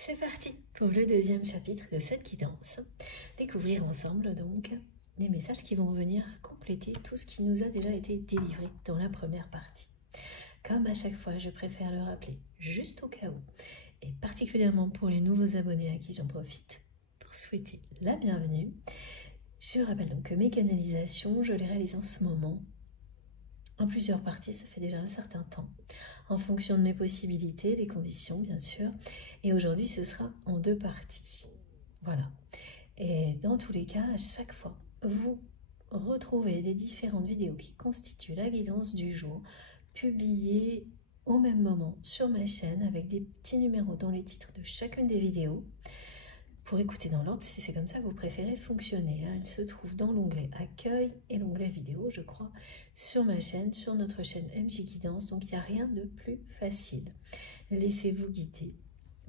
C'est parti pour le deuxième chapitre de cette guidance. Découvrir ensemble donc les messages qui vont venir compléter tout ce qui nous a déjà été délivré dans la première partie. Comme à chaque fois, je préfère le rappeler juste au cas où, et particulièrement pour les nouveaux abonnés à qui j'en profite pour souhaiter la bienvenue. Je rappelle donc que mes canalisations, je les réalise en ce moment en plusieurs parties, ça fait déjà un certain temps, en fonction de mes possibilités, des conditions bien sûr, et aujourd'hui ce sera en 2 parties. Voilà. Et dans tous les cas, à chaque fois, vous retrouvez les différentes vidéos qui constituent la guidance du jour, publiées au même moment sur ma chaîne avec des petits numéros dans les titres de chacune des vidéos. Pour écouter dans l'ordre, si c'est comme ça que vous préférez fonctionner, elle se trouve dans l'onglet Accueil et l'onglet Vidéo, je crois, sur ma chaîne, sur notre chaîne MJ Guidance. Donc il n'y a rien de plus facile. Laissez-vous guider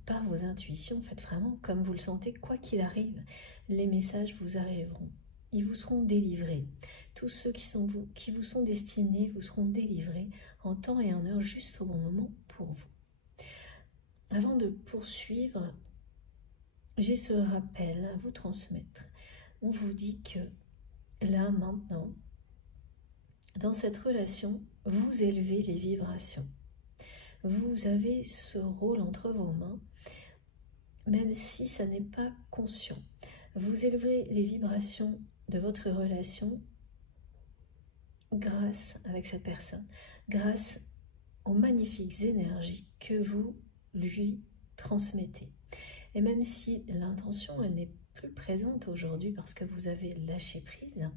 par vos intuitions. Faites vraiment comme vous le sentez, quoi qu'il arrive. Les messages vous arriveront. Ils vous seront délivrés. Tous ceux qui vous sont destinés vous seront délivrés en temps et en heure, juste au bon moment pour vous. Avant de poursuivre, j'ai ce rappel à vous transmettre. On vous dit que là, maintenant, dans cette relation, vous élevez les vibrations. Vous avez ce rôle entre vos mains, même si ça n'est pas conscient. Vous élevez les vibrations de votre relation grâce avec cette personne, grâce aux magnifiques énergies que vous lui transmettez. Et même si l'intention, elle n'est plus présente aujourd'hui parce que vous avez lâché prise,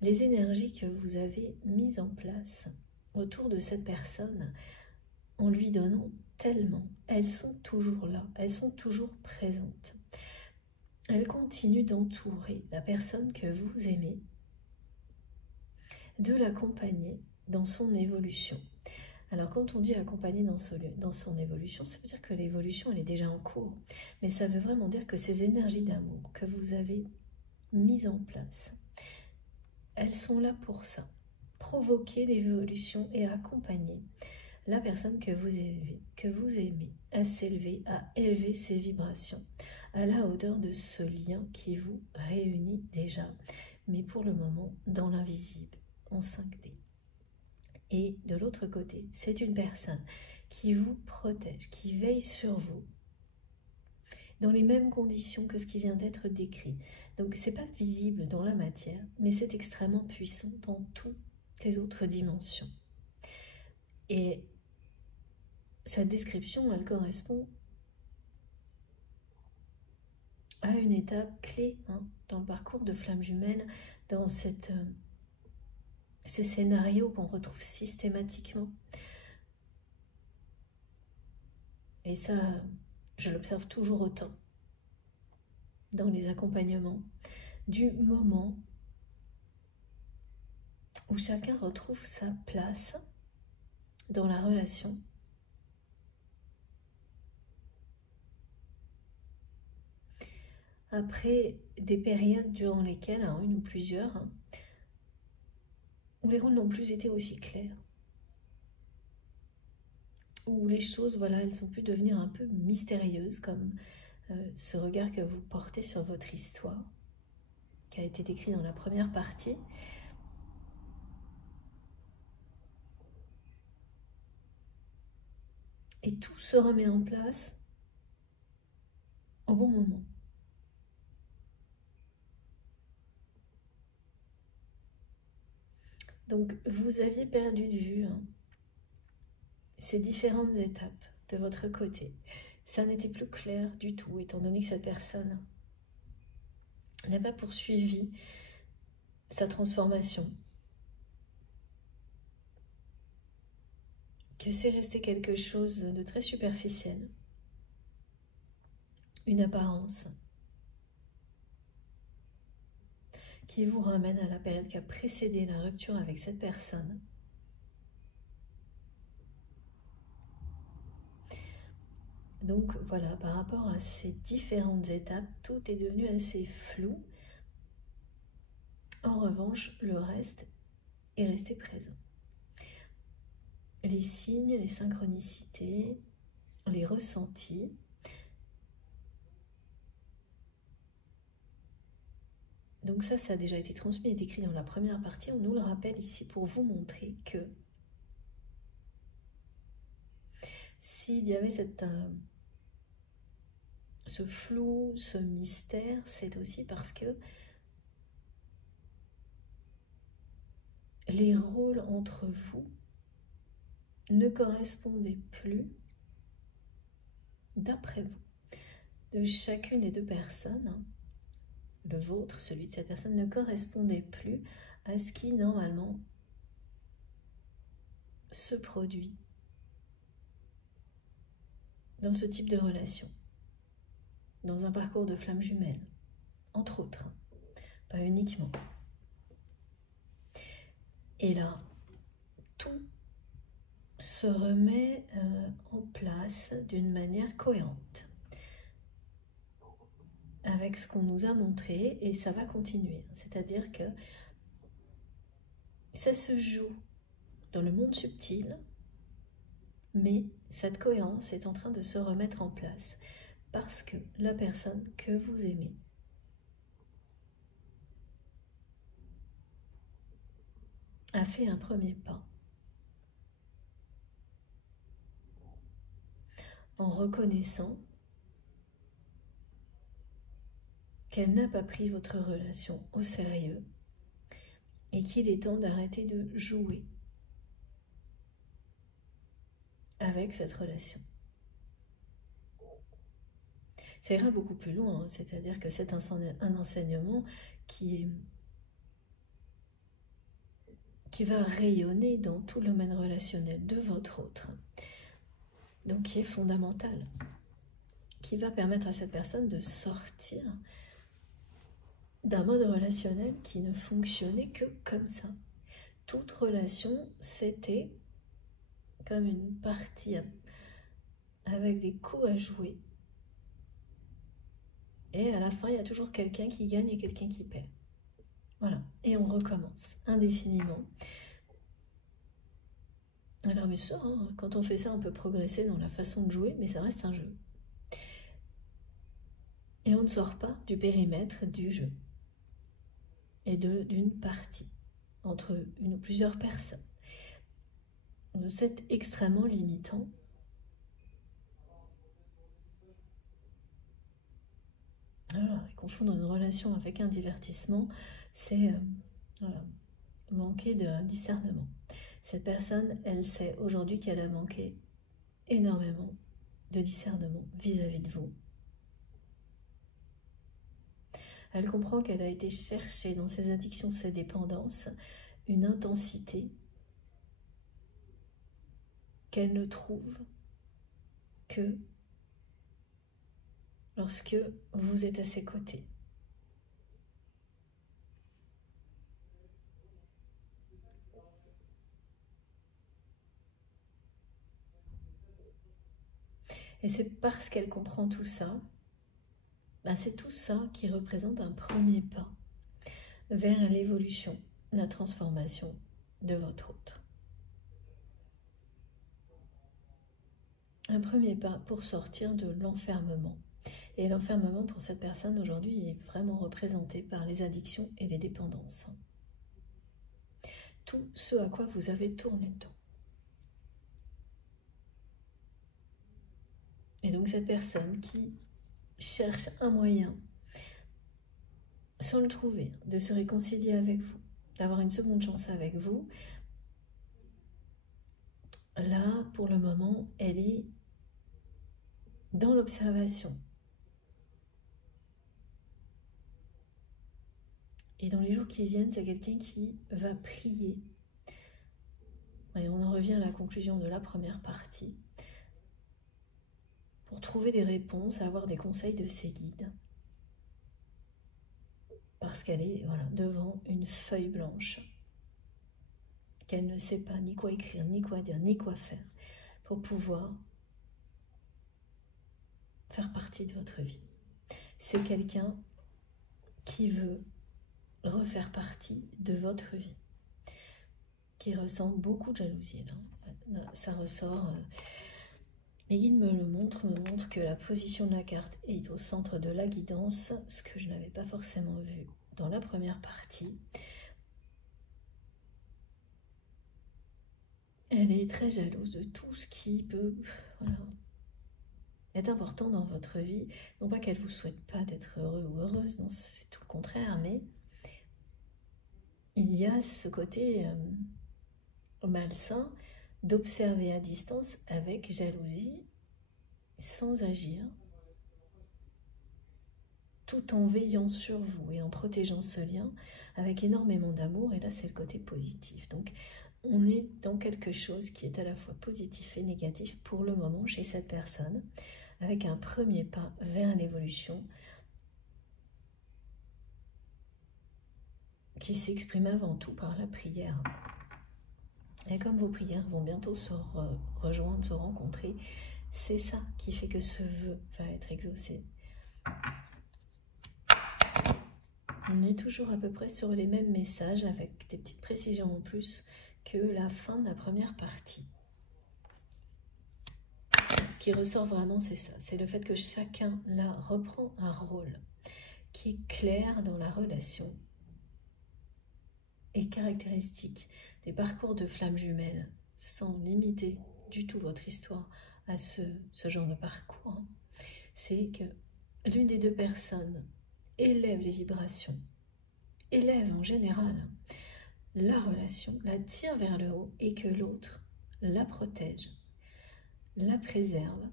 les énergies que vous avez mises en place autour de cette personne, en lui donnant tellement, elles sont toujours là, elles sont toujours présentes. Elles continuent d'entourer la personne que vous aimez, de l'accompagner dans son évolution. Alors quand on dit accompagner dans son évolution, ça veut dire que l'évolution elle est déjà en cours. Mais ça veut vraiment dire que ces énergies d'amour que vous avez mises en place, elles sont là pour ça. Provoquer l'évolution et accompagner la personne que vous aimez à s'élever, à élever ses vibrations, à la hauteur de ce lien qui vous réunit déjà, mais pour le moment dans l'invisible, en 5D. Et de l'autre côté, c'est une personne qui vous protège, qui veille sur vous, dans les mêmes conditions que ce qui vient d'être décrit. Donc ce n'est pas visible dans la matière, mais c'est extrêmement puissant dans toutes les autres dimensions. Et cette description, elle correspond à une étape clé dans le parcours de Flamme Jumelle, dans ces scénarios qu'on retrouve systématiquement. Et ça, je l'observe toujours autant dans les accompagnements, du moment où chacun retrouve sa place dans la relation. Après des périodes durant lesquelles, une ou plusieurs, où les rôles n'ont plus été aussi clairs, où les choses, voilà, elles ont pu devenir un peu mystérieuses, comme ce regard que vous portez sur votre histoire, qui a été décrit dans la première partie. Et tout se remet en place au bon moment. Donc, vous aviez perdu de vue ces différentes étapes de votre côté. Ça n'était plus clair du tout, étant donné que cette personne n'a pas poursuivi sa transformation. Que c'est resté quelque chose de très superficiel. Une apparence qui vous ramène à la période qui a précédé la rupture avec cette personne. Donc voilà, par rapport à ces différentes étapes, tout est devenu assez flou. En revanche, le reste est resté présent. Les signes, les synchronicités, les ressentis, Donc ça a déjà été transmis et décrit dans la première partie. On nous le rappelle ici pour vous montrer que s'il y avait ce flou, ce mystère, c'est aussi parce que les rôles entre vous ne correspondaient plus, d'après vous, de chacune des deux personnes. Le vôtre, celui de cette personne, ne correspondait plus à ce qui normalement se produit dans ce type de relation, dans un parcours de flamme jumelle, entre autres, pas uniquement. Et là, tout se remet en place d'une manière cohérente avec ce qu'on nous a montré, et ça va continuer. C'est-à-dire que ça se joue dans le monde subtil, mais cette cohérence est en train de se remettre en place parce que la personne que vous aimez a fait un premier pas en reconnaissant qu'elle n'a pas pris votre relation au sérieux et qu'il est temps d'arrêter de jouer avec cette relation. Ça ira beaucoup plus loin, hein, c'est-à-dire que c'est un enseignement qui va rayonner dans tout le domaine relationnel de votre autre, donc qui est fondamental, qui va permettre à cette personne de sortir d'un mode relationnel qui ne fonctionnait que comme ça. Toute relation, c'était comme une partie avec des coups à jouer. Et à la fin, il y a toujours quelqu'un qui gagne et quelqu'un qui perd. Voilà. Et on recommence indéfiniment. Alors bien sûr, hein, quand on fait ça, on peut progresser dans la façon de jouer, mais ça reste un jeu. Et on ne sort pas du périmètre du jeu. Et d'une partie, entre une ou plusieurs personnes. C'est extrêmement limitant. Alors, confondre une relation avec un divertissement, c'est manquer de discernement. Cette personne, elle sait aujourd'hui qu'elle a manqué énormément de discernement vis-à-vis de vous. Elle comprend qu'elle a été chercher dans ses addictions, ses dépendances, une intensité qu'elle ne trouve que lorsque vous êtes à ses côtés. Et c'est parce qu'elle comprend tout ça, c'est tout ça qui représente un premier pas vers l'évolution, la transformation de votre autre. Un premier pas pour sortir de l'enfermement. Et l'enfermement pour cette personne aujourd'hui est vraiment représenté par les addictions et les dépendances. Tout ce à quoi vous avez tourné le dos. Et donc cette personne qui cherche un moyen, sans le trouver, de se réconcilier avec vous, d'avoir une seconde chance avec vous, là, pour le moment, elle est dans l'observation. Et dans les jours qui viennent, c'est quelqu'un qui va prier. Et on en revient à la conclusion de la première partie. Pour trouver des réponses, avoir des conseils de ses guides. Parce qu'elle est devant une feuille blanche. Qu'elle ne sait pas ni quoi écrire, ni quoi dire, ni quoi faire. Pour pouvoir faire partie de votre vie. C'est quelqu'un qui veut refaire partie de votre vie, qui ressent beaucoup de jalousie. Là, ça ressort. Les guides me montrent que la position de la carte est au centre de la guidance, ce que je n'avais pas forcément vu dans la première partie, elle est très jalouse de tout ce qui peut voilà, être important dans votre vie. Non pas qu'elle ne vous souhaite pas d'être heureux ou heureuse, non, c'est tout le contraire, mais il y a ce côté malsain d'observer à distance avec jalousie, sans agir, tout en veillant sur vous et en protégeant ce lien avec énormément d'amour. Et là, c'est le côté positif. Donc, on est dans quelque chose qui est à la fois positif et négatif pour le moment chez cette personne, avec un premier pas vers l'évolution qui s'exprime avant tout par la prière. Et comme vos prières vont bientôt se rejoindre, se rencontrer, c'est ça qui fait que ce vœu va être exaucé. On est toujours à peu près sur les mêmes messages avec des petites précisions en plus que la fin de la première partie. Ce qui ressort vraiment, c'est ça. C'est le fait que chacun, là, reprend un rôle qui est clair dans la relation et caractéristique des parcours de flammes jumelles, sans limiter du tout votre histoire à ce genre de parcours. C'est que l'une des deux personnes élève les vibrations, élève en général la relation, la tire vers le haut et que l'autre la protège, la préserve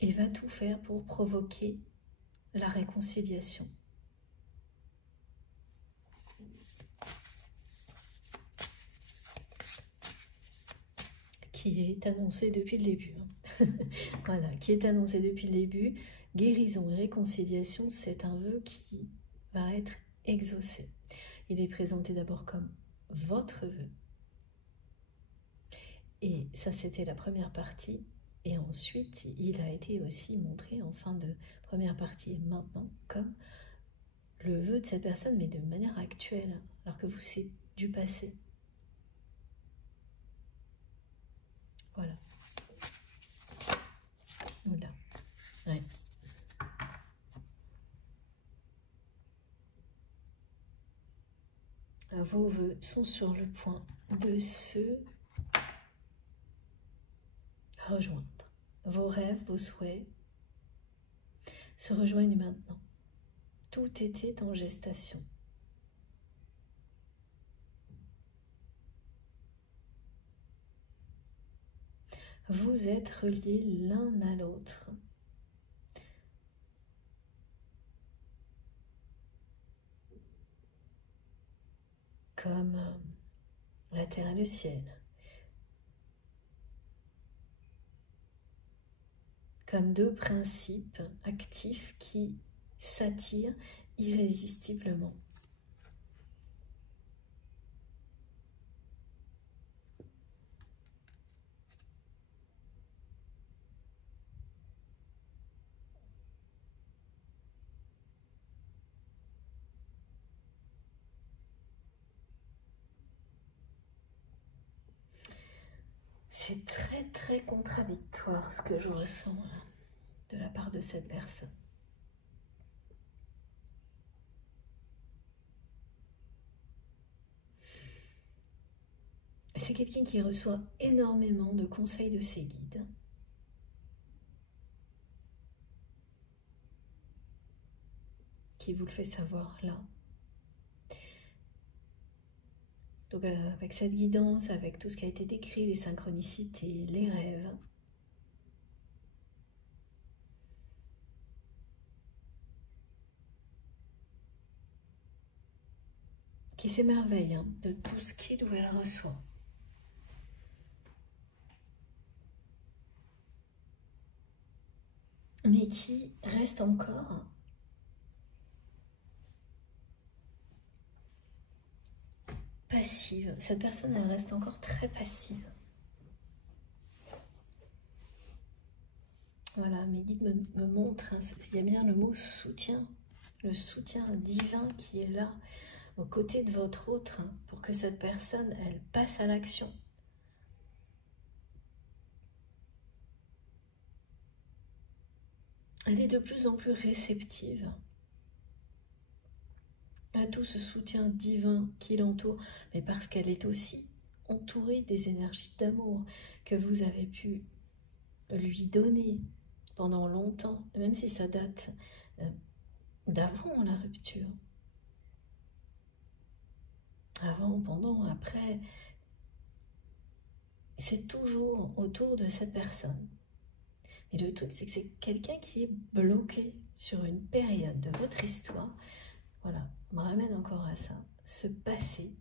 et va tout faire pour provoquer la réconciliation. Qui est annoncée depuis le début. Voilà, qui est annoncée depuis le début. Guérison et réconciliation, c'est un vœu qui va être exaucé. Il est présenté d'abord comme votre vœu. Et ça, c'était la première partie. Et ensuite, il a été aussi montré en fin de première partie, et maintenant, comme le vœu de cette personne, mais de manière actuelle, alors que vous, c'est du passé. Voilà. Voilà. Ouais. Vos vœux sont sur le point de se rejoindre. Vos rêves, vos souhaits se rejoignent maintenant. Tout était en gestation. Vous êtes reliés l'un à l'autre. Comme la terre et le ciel. Comme deux principes actifs qui s'attirent irrésistiblement. C'est très très contradictoire ce que je ressens là, de la part de cette personne. C'est quelqu'un qui reçoit énormément de conseils de ses guides. Qui vous le fait savoir là. Donc avec cette guidance, avec tout ce qui a été décrit, les synchronicités, les rêves, qui s'émerveille de tout ce qu'il ou elle reçoit. Mais qui reste encore passive. Cette personne, elle reste encore très passive. Voilà, mes guides me montrent, il y a bien le mot soutien, le soutien divin qui est là, aux côtés de votre autre, pour que cette personne, elle passe à l'action. Elle est de plus en plus réceptive à tout ce soutien divin qui l'entoure, mais parce qu'elle est aussi entourée des énergies d'amour que vous avez pu lui donner pendant longtemps, même si ça date d'avant la rupture. Avant, pendant, après, c'est toujours autour de cette personne. Et le truc, c'est que c'est quelqu'un qui est bloqué sur une période de votre histoire. Voilà, on me ramène encore à ça, ce passé.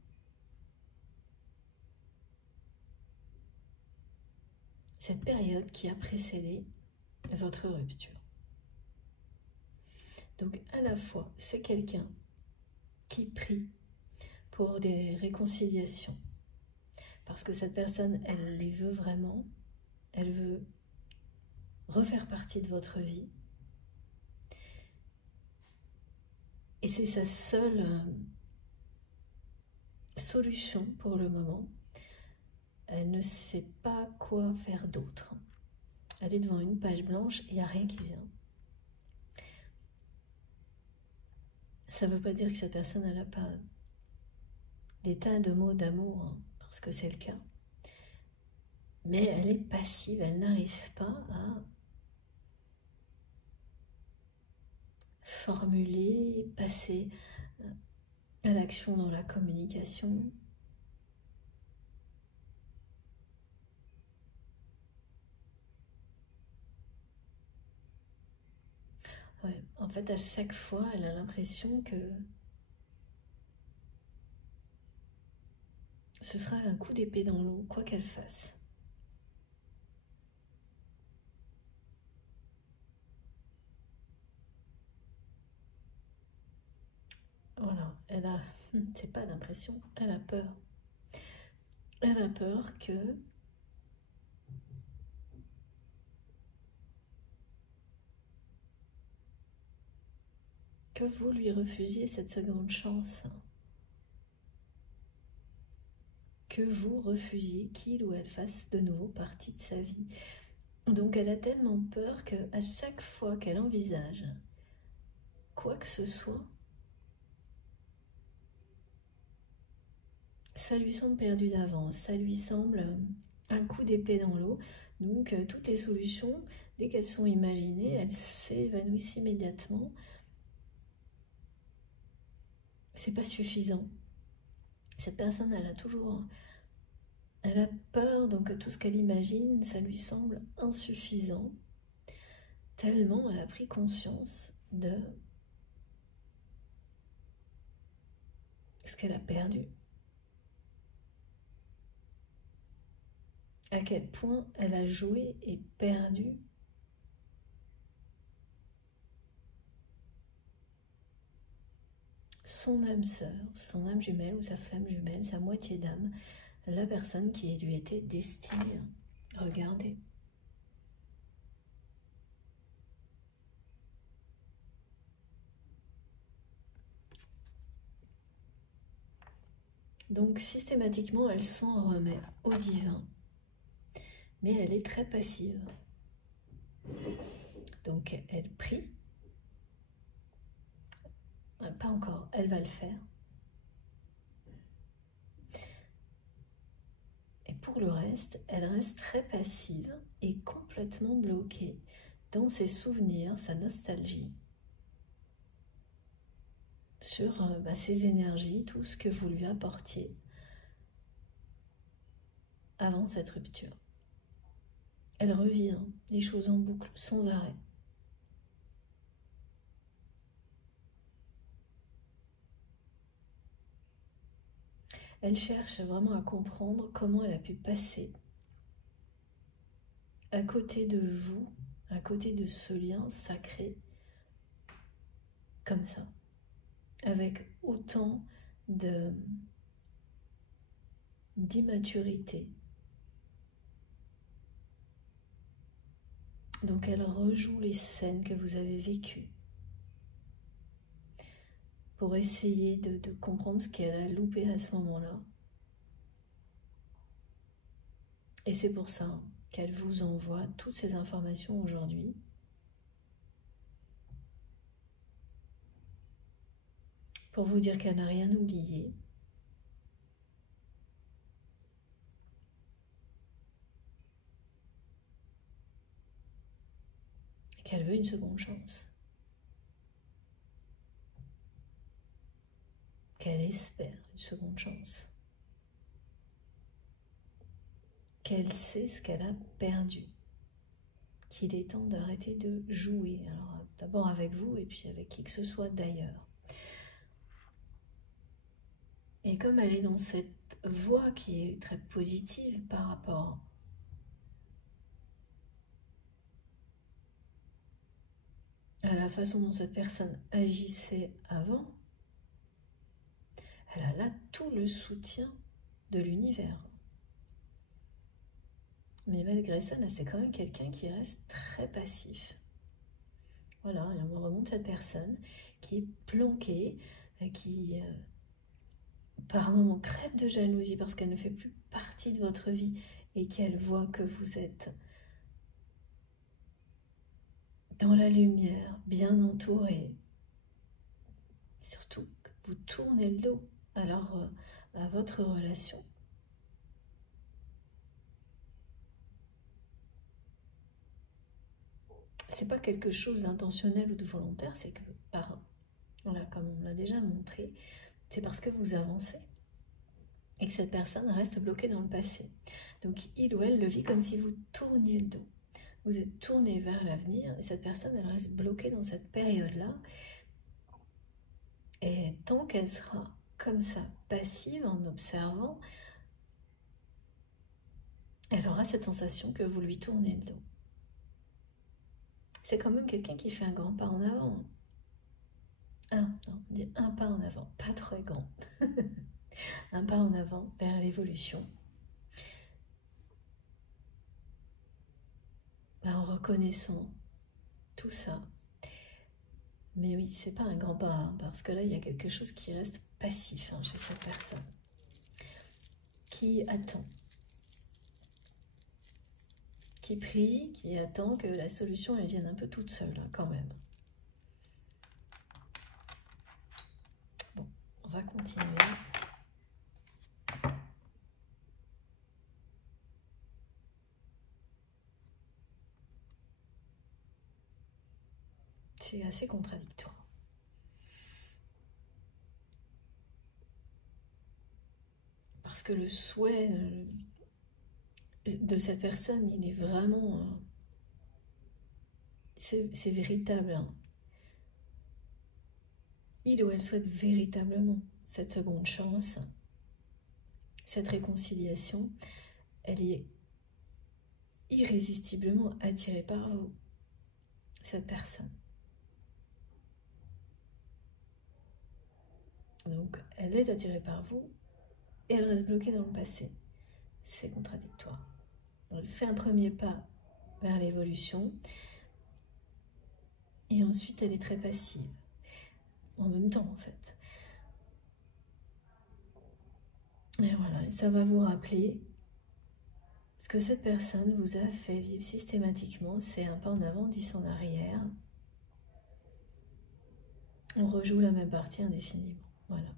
Cette période qui a précédé votre rupture. Donc à la fois, c'est quelqu'un qui prie pour des réconciliations. Parce que cette personne, elle les veut vraiment. Elle veut refaire partie de votre vie. Et c'est sa seule solution pour le moment. Elle ne sait pas quoi faire d'autre. Elle est devant une page blanche et il n'y a rien qui vient. Ça ne veut pas dire que cette personne n'a pas des tas de mots d'amour, hein, parce que c'est le cas. Mais elle est passive, elle n'arrive pas à formuler, passer à l'action dans la communication. Ouais, en fait, à chaque fois, elle a l'impression que ce sera un coup d'épée dans l'eau, quoi qu'elle fasse. Voilà, elle a, c'est pas l'impression, elle a peur. Elle a peur que vous lui refusiez cette seconde chance. Que vous refusiez qu'il ou elle fasse de nouveau partie de sa vie. Donc elle a tellement peur qu'à chaque fois qu'elle envisage quoi que ce soit, ça lui semble perdu d'avance, ça lui semble un coup d'épée dans l'eau. Donc toutes les solutions, dès qu'elles sont imaginées, elles s'évanouissent immédiatement. C'est pas suffisant. Cette personne, elle a peur, donc tout ce qu'elle imagine, ça lui semble insuffisant, tellement elle a pris conscience de ce qu'elle a perdu. À quel point elle a joué et perdu son âme sœur, son âme jumelle ou sa flamme jumelle, sa moitié d'âme, la personne qui lui était destinée. Regardez. Donc systématiquement, elle s'en remet au divin, mais elle est très passive. Donc elle prie. Pas encore, elle va le faire. Et pour le reste, elle reste très passive et complètement bloquée dans ses souvenirs, sa nostalgie, sur ses énergies, tout ce que vous lui apportiez avant cette rupture. Elle revient les choses en boucle, sans arrêt. Elle cherche vraiment à comprendre comment elle a pu passer à côté de vous, à côté de ce lien sacré, comme ça, avec autant d'immaturité. Donc elle rejoue les scènes que vous avez vécues pour essayer de comprendre ce qu'elle a loupé à ce moment-là. Et c'est pour ça qu'elle vous envoie toutes ces informations aujourd'hui. pour vous dire qu'elle n'a rien oublié. Qu'elle veut une seconde chance. Qu'elle espère une seconde chance. Qu'elle sait ce qu'elle a perdu. Qu'il est temps d'arrêter de jouer. Alors d'abord avec vous et puis avec qui que ce soit d'ailleurs. Et comme elle est dans cette voie qui est très positive par rapport à la façon dont cette personne agissait avant, elle a là tout le soutien de l'univers. Mais malgré ça, là, c'est quand même quelqu'un qui reste très passif. Voilà, et on remonte cette personne qui est planquée, qui par moments crève de jalousie parce qu'elle ne fait plus partie de votre vie et qu'elle voit que vous êtes dans la lumière, bien entouré. Surtout que vous tournez le dos alors à votre relation. C'est pas quelque chose d'intentionnel ou de volontaire, c'est que voilà, comme on l'a déjà montré, c'est parce que vous avancez et que cette personne reste bloquée dans le passé. Donc il ou elle le vit comme si vous tourniez le dos. Vous êtes tourné vers l'avenir et cette personne, elle reste bloquée dans cette période-là. Et tant qu'elle sera comme ça, passive, en observant, elle aura cette sensation que vous lui tournez le dos. C'est quand même quelqu'un qui fait un grand pas en avant. On dit un pas en avant, pas trop grand. Un pas en avant vers l'évolution. En reconnaissant tout ça. Mais oui, c'est pas un grand pas, hein, parce que là, il y a quelque chose qui reste passif chez cette personne. Qui attend. Qui prie, qui attend que la solution, elle vienne un peu toute seule, quand même. Bon, on va continuer. C'est assez contradictoire. Parce que le souhait de cette personne, il est vraiment... c'est véritable. Hein. Il ou elle souhaite véritablement cette seconde chance, cette réconciliation. Elle est irrésistiblement attirée par vous, cette personne. Donc, elle est attirée par vous et elle reste bloquée dans le passé. C'est contradictoire. Elle fait un premier pas vers l'évolution et ensuite elle est très passive. En même temps, en fait. Et voilà, et ça va vous rappeler ce que cette personne vous a fait vivre systématiquement. C'est un pas en avant, 10 en arrière. On rejoue la même partie indéfiniment. Voilà.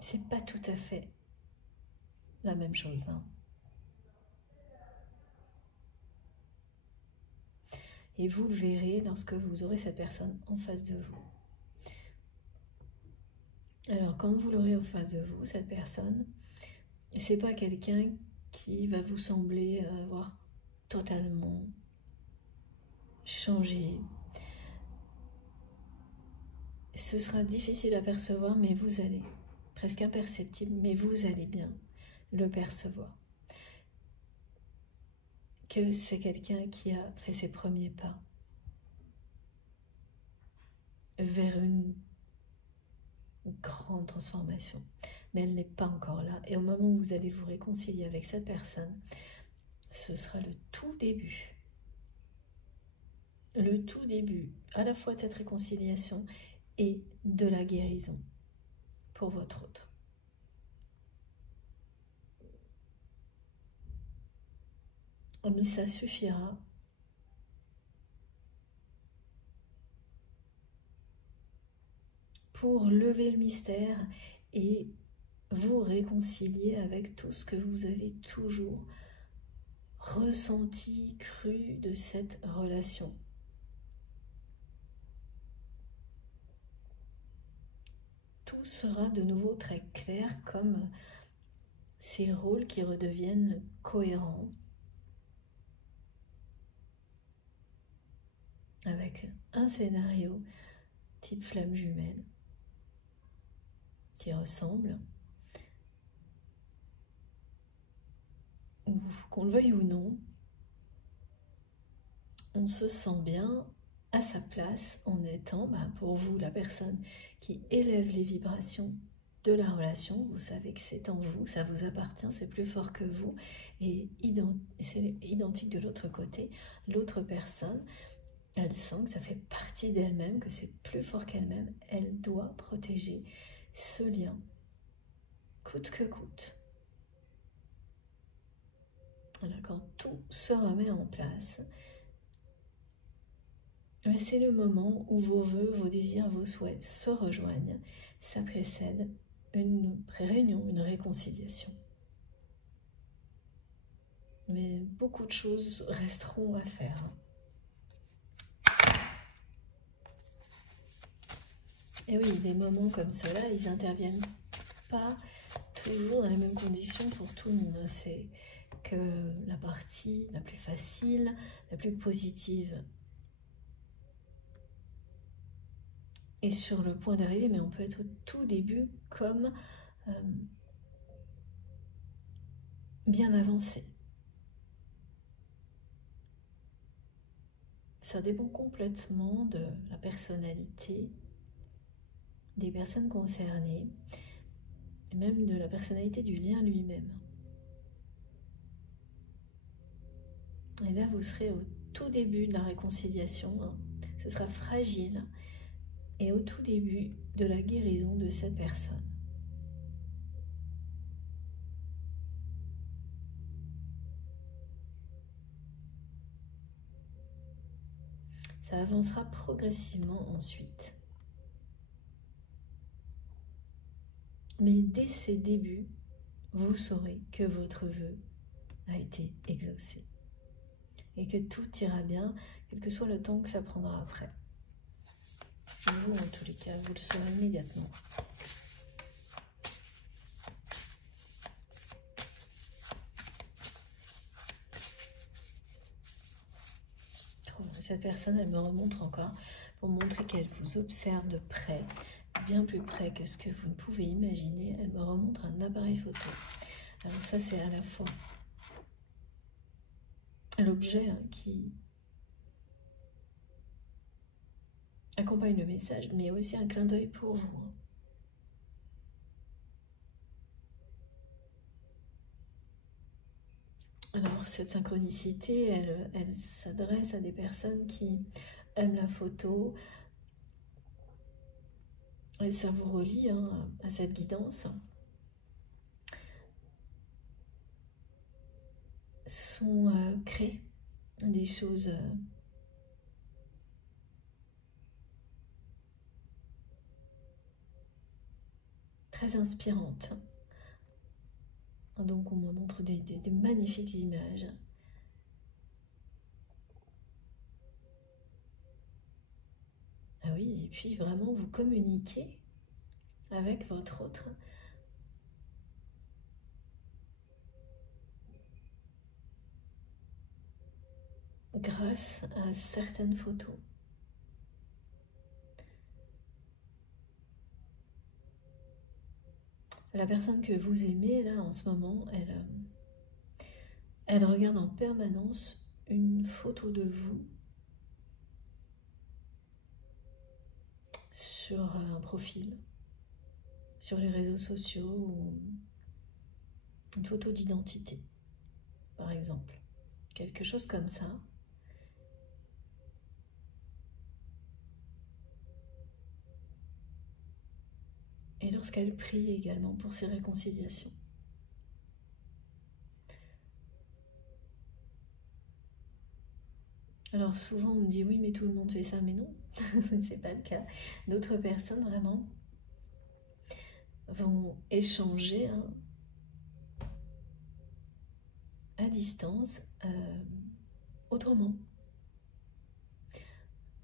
C'est pas tout à fait la même chose. Hein. Et vous le verrez lorsque vous aurez cette personne en face de vous. Alors, quand vous l'aurez en face de vous, cette personne, c'est pas quelqu'un qui va vous sembler avoir totalement changé. Ce sera difficile à percevoir, mais vous allez, presque imperceptible, mais vous allez bien le percevoir. Que c'est quelqu'un qui a fait ses premiers pas vers une grande transformation. Mais elle n'est pas encore là. Et au moment où vous allez vous réconcilier avec cette personne, ce sera le tout début. Le tout début, à la fois de cette réconciliation et de la guérison pour votre autre. Mais ça suffira pour lever le mystère et vous réconcilier avec tout ce que vous avez toujours ressenti, cru de cette relation. Tout sera de nouveau très clair, comme ces rôles qui redeviennent cohérents, avec un scénario type flamme jumelle qui ressemble, ou qu'on le veuille ou non, on se sent bien à sa place en étant, pour vous, la personne qui élève les vibrations de la relation. Vous savez que c'est en vous, ça vous appartient, c'est plus fort que vous, et c'est identique de l'autre côté. L'autre personne, elle sent que ça fait partie d'elle-même, que c'est plus fort qu'elle-même, elle doit protéger ce lien, coûte que coûte. Alors, quand tout se remet en place, c'est le moment où vos vœux, vos désirs, vos souhaits se rejoignent. Ça précède une réunion, une réconciliation. Mais beaucoup de choses resteront à faire. Et oui, des moments comme cela, ils n'interviennent pas toujours dans les mêmes conditions pour tout le monde. C'est que la partie la plus facile, la plus positive est sur le point d'arriver, mais on peut être au tout début comme bien avancé. Ça dépend complètement de la personnalité des personnes concernées, et même de la personnalité du lien lui-même. Et là, vous serez au tout début de la réconciliation, ce sera fragile, et au tout début de la guérison de cette personne. Ça avancera progressivement ensuite. Mais dès ces débuts, vous saurez que votre vœu a été exaucé. Et que tout ira bien, quel que soit le temps que ça prendra après. Vous, en tous les cas, vous le saurez immédiatement. Cette personne, elle me remontre encore pour montrer qu'elle vous observe de près, bien plus près que ce que vous ne pouvez imaginer. Elle me remontre un appareil photo. Alors ça, c'est à la fois l'objet qui accompagne le message, mais aussi un clin d'œil pour vous. Alors, cette synchronicité, elle s'adresse à des personnes qui aiment la photo, et ça vous relie à cette guidance. Sont créées des choses très inspirantes. Donc on me montre des magnifiques images. Ah oui, et puis vraiment vous communiquez avec votre autre. Grâce à certaines photos. La personne que vous aimez, là, en ce moment, elle regarde en permanence une photo de vous sur un profil, sur les réseaux sociaux, ou une photo d'identité, par exemple. Quelque chose comme ça. Et lorsqu'elle prie également pour ces réconciliations. Alors souvent on me dit oui mais tout le monde fait ça, mais non, c'est pas le cas. D'autres personnes vraiment vont échanger hein, à distance autrement.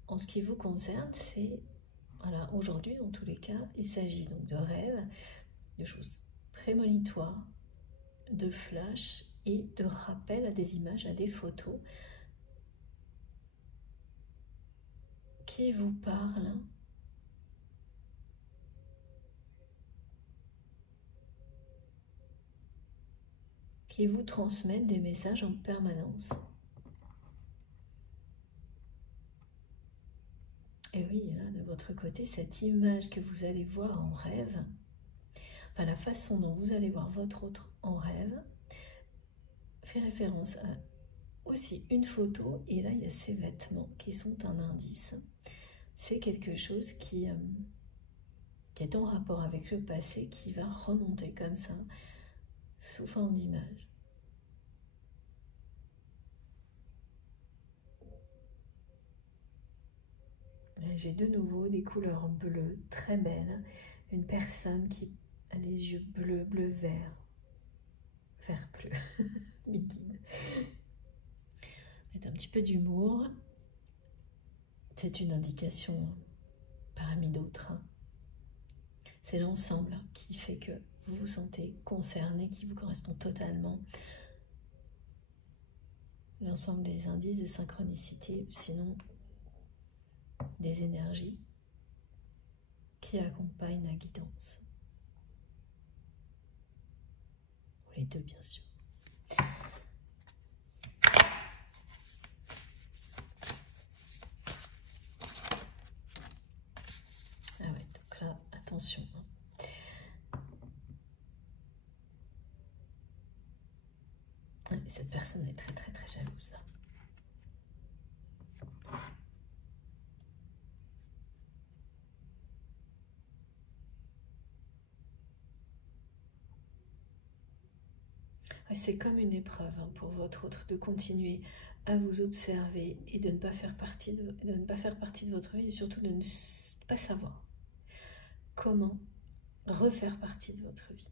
En ce qui vous concerne, c'est, voilà, aujourd'hui en tous les cas, il s'agit donc de rêves, de choses prémonitoires, de flash et de rappel à des images, à des photos qui vous parlent, qui vous transmettent des messages en permanence. Et oui, là, de votre côté, cette image que vous allez voir en rêve, enfin la façon dont vous allez voir votre autre en rêve, fait référence à aussi une photo, et là il y a ces vêtements qui sont un indice. C'est quelque chose qui est en rapport avec le passé, qui va remonter comme ça, sous forme d'image. J'ai de nouveau des couleurs bleues, très belles. Une personne qui a les yeux bleus, bleu-vert, vert bleu, liquide. Mettez un petit peu d'humour. C'est une indication parmi d'autres. C'est l'ensemble qui fait que vous vous sentez concerné, qui vous correspond totalement. L'ensemble des indices, des synchronicités, sinon des énergies qui accompagnent la guidance. Les deux, bien sûr. Ah ouais, donc là, attention. Cette personne est très très très jalouse. C'est comme une épreuve hein, pour votre autre de continuer à vous observer et de ne pas faire partie de votre vie et surtout de ne pas savoir comment refaire partie de votre vie.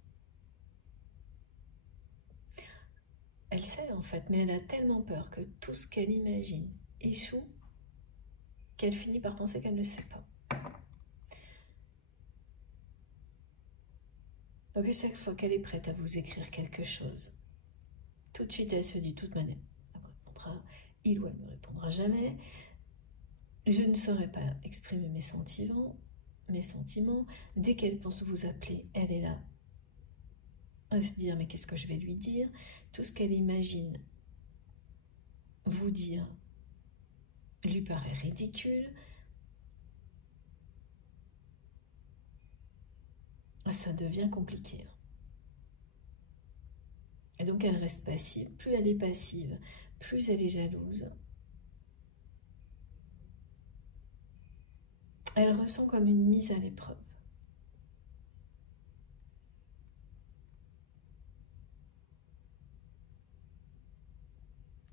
Elle sait en fait, mais elle a tellement peur que tout ce qu'elle imagine échoue qu'elle finit par penser qu'elle ne sait pas. Donc à chaque fois qu'elle est prête à vous écrire quelque chose, tout de suite elle se dit, toute manière, elle me répondra, il ou elle ne me répondra jamais, je ne saurais pas exprimer mes sentiments, dès qu'elle pense vous appeler, elle est là à se dire, mais qu'est-ce que je vais lui dire? Tout ce qu'elle imagine vous dire lui paraît ridicule. Ça devient compliqué. Et donc elle reste passive. Plus elle est passive, plus elle est jalouse. Elle ressent comme une mise à l'épreuve.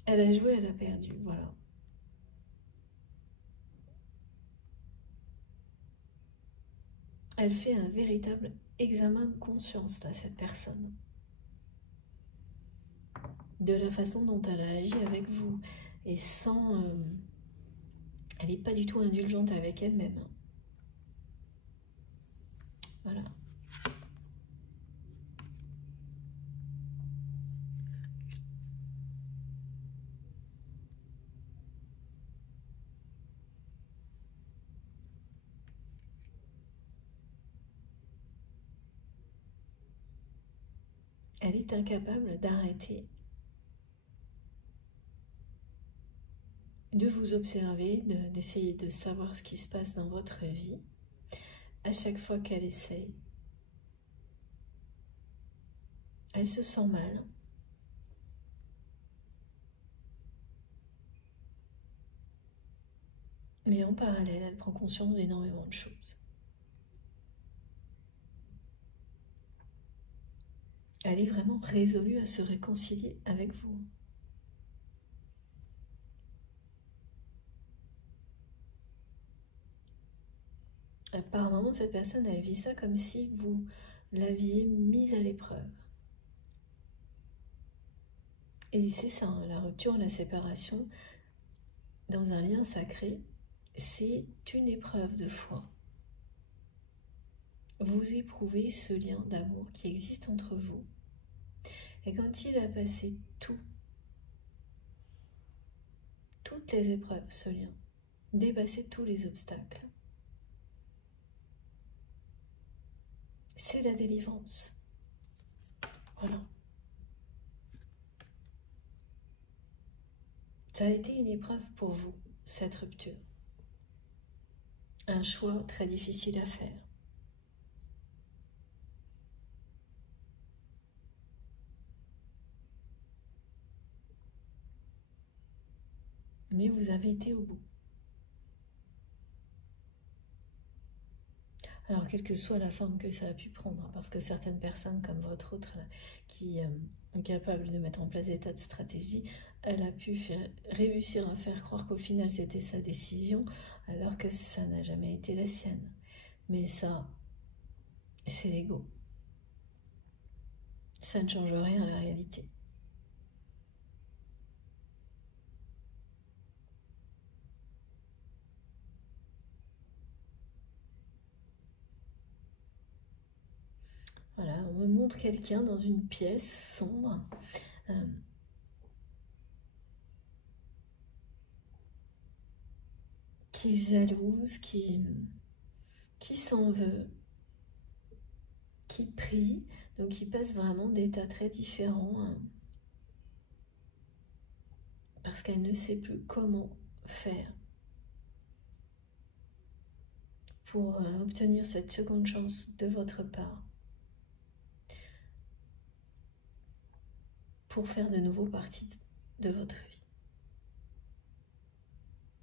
Elle a joué, elle a perdu, voilà. Elle fait un véritable examen de conscience, là, cette personne. De la façon dont elle a agi avec vous. Et sans... elle n'est pas du tout indulgente avec elle-même. Voilà. Elle est incapable d'arrêter de vous observer, d'essayer de savoir ce qui se passe dans votre vie. À chaque fois qu'elle essaye, elle se sent mal. Mais en parallèle, elle prend conscience d'énormément de choses. Elle est vraiment résolue à se réconcilier avec vous. Par moments, cette personne, elle vit ça comme si vous l'aviez mise à l'épreuve. Et c'est ça, hein, la rupture, la séparation, dans un lien sacré, c'est une épreuve de foi. Vous éprouvez ce lien d'amour qui existe entre vous. Et quand il a passé toutes les épreuves, ce lien, dépassé tous les obstacles, c'est la délivrance. Voilà. Ça a été une épreuve pour vous, cette rupture. Un choix très difficile à faire. Mais vous avez été au bout. Alors, quelle que soit la forme que ça a pu prendre, parce que certaines personnes, comme votre autre, là, qui est capable de mettre en place des tas de stratégies, elle a pu réussir à faire croire qu'au final c'était sa décision, alors que ça n'a jamais été la sienne. Mais ça, c'est l'ego. Ça ne change rien à la réalité. Voilà, on me montre quelqu'un dans une pièce sombre, qui est jalouse, qui s'en veut, qui prie, donc qui passe vraiment d'états très différents, hein, parce qu'elle ne sait plus comment faire pour obtenir cette seconde chance de votre part, pour faire de nouveau partie de votre vie.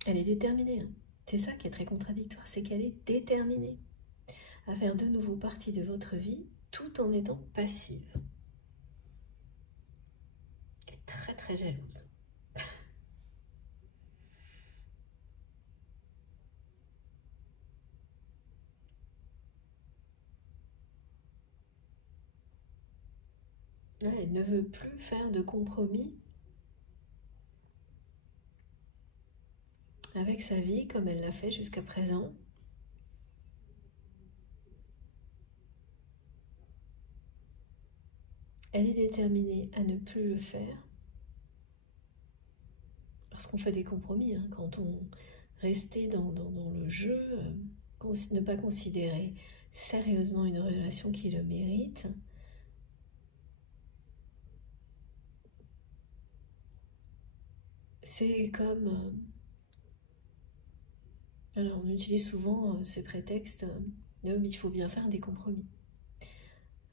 Elle est déterminée, hein. C'est ça qui est très contradictoire, c'est qu'elle est déterminée à faire de nouveau partie de votre vie tout en étant passive. Elle est très très jalouse. Elle ne veut plus faire de compromis avec sa vie comme elle l'a fait jusqu'à présent. Elle est déterminée à ne plus le faire. Parce qu'on fait des compromis, hein, quand on restait dans le jeu, ne pas considérer sérieusement une relation qui le mérite. C'est comme... alors on utilise souvent ces prétextes, il faut bien faire des compromis.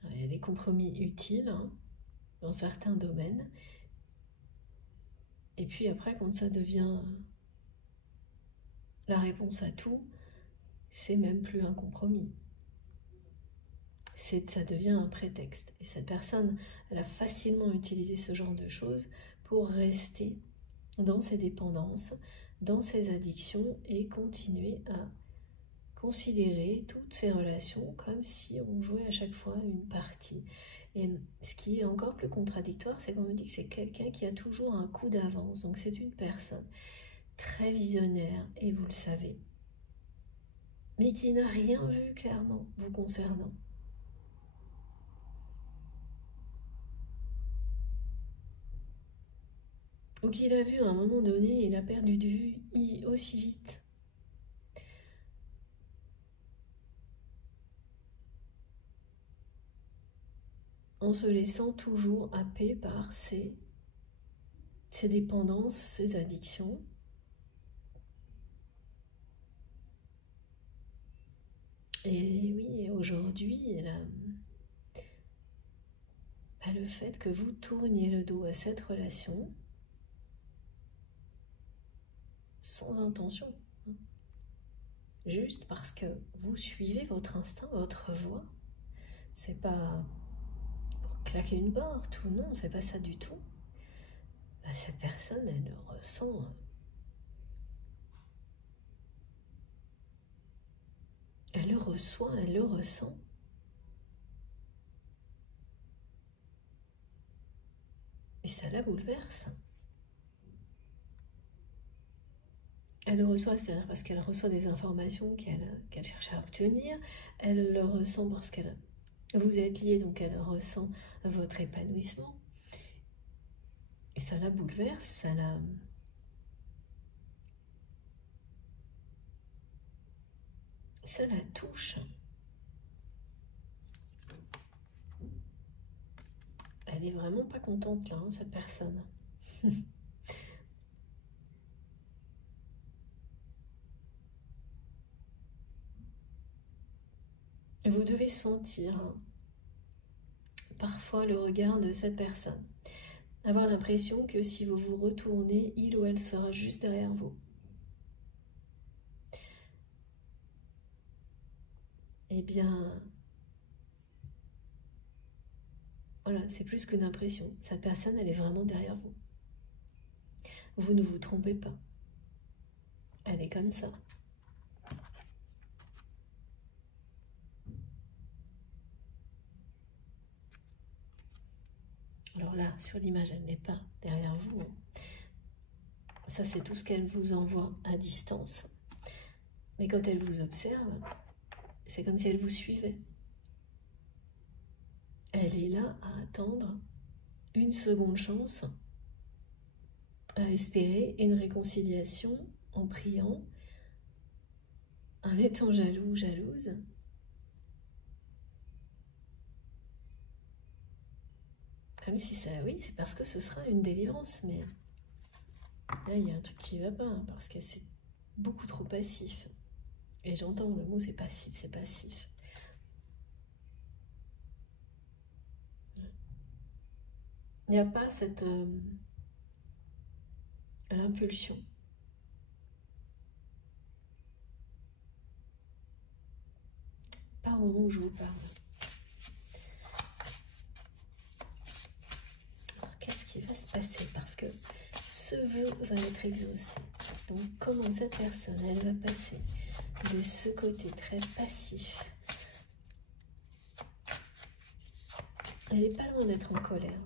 Alors, il y a des compromis utiles, hein, dans certains domaines. Et puis après, quand ça devient la réponse à tout, c'est même plus un compromis. Ça devient un prétexte. Et cette personne, elle a facilement utilisé ce genre de choses pour rester dans ses dépendances, dans ses addictions et continuer à considérer toutes ces relations comme si on jouait à chaque fois une partie. Et ce qui est encore plus contradictoire, c'est qu'on me dit que c'est quelqu'un qui a toujours un coup d'avance. Donc c'est une personne très visionnaire, et vous le savez, mais qui n'a rien vu clairement vous concernant. Ou qu'il a vu à un moment donné, il a perdu de vue aussi vite. En se laissant toujours happer par ses dépendances, ses addictions. Et oui, aujourd'hui, le fait que vous tourniez le dos à cette relation, sans intention, hein, juste parce que vous suivez votre instinct, votre voix, c'est pas pour claquer une porte ou non, c'est pas ça du tout. Cette personne, elle le ressent. Elle le reçoit, elle le ressent. Et ça la bouleverse. Elle le reçoit, c'est-à-dire parce qu'elle reçoit des informations qu'elle cherche à obtenir. Elle le ressent parce qu'elle vous êtes liés, donc elle ressent votre épanouissement. Et ça la bouleverse, ça la touche. Elle est vraiment pas contente là, hein, cette personne. Vous devez sentir parfois le regard de cette personne. Avoir l'impression que si vous vous retournez, il ou elle sera juste derrière vous. Eh bien, voilà, c'est plus qu'une impression. Cette personne, elle est vraiment derrière vous. Vous ne vous trompez pas. Elle est comme ça. Alors là, sur l'image, elle n'est pas derrière vous. Ça, c'est tout ce qu'elle vous envoie à distance. Mais quand elle vous observe, c'est comme si elle vous suivait. Elle est là à attendre une seconde chance, à espérer une réconciliation en priant, en étant jaloux ou jalouse. Comme si ça, oui, c'est parce que ce sera une délivrance, mais là, il y a un truc qui ne va pas, hein, parce que c'est beaucoup trop passif. Et j'entends le mot, c'est passif, c'est passif. Il n'y a pas cette l'impulsion. Pas au moment où je vous parle. Alors, qu'est-ce qui va se passer? Parce que ce vœu va être exaucé. Donc, comment cette personne, elle va passer de ce côté très passif? Elle n'est pas loin d'être en colère.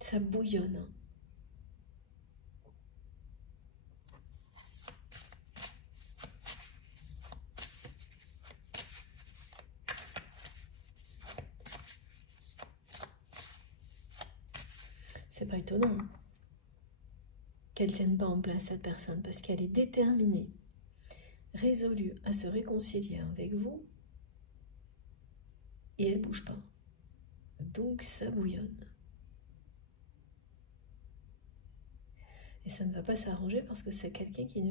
Ça bouillonne. C'est pas étonnant qu'elle tienne pas en place cette personne, parce qu'elle est déterminée, résolue à se réconcilier avec vous, et elle bouge pas. Donc ça bouillonne. Et ça ne va pas s'arranger parce que c'est quelqu'un qui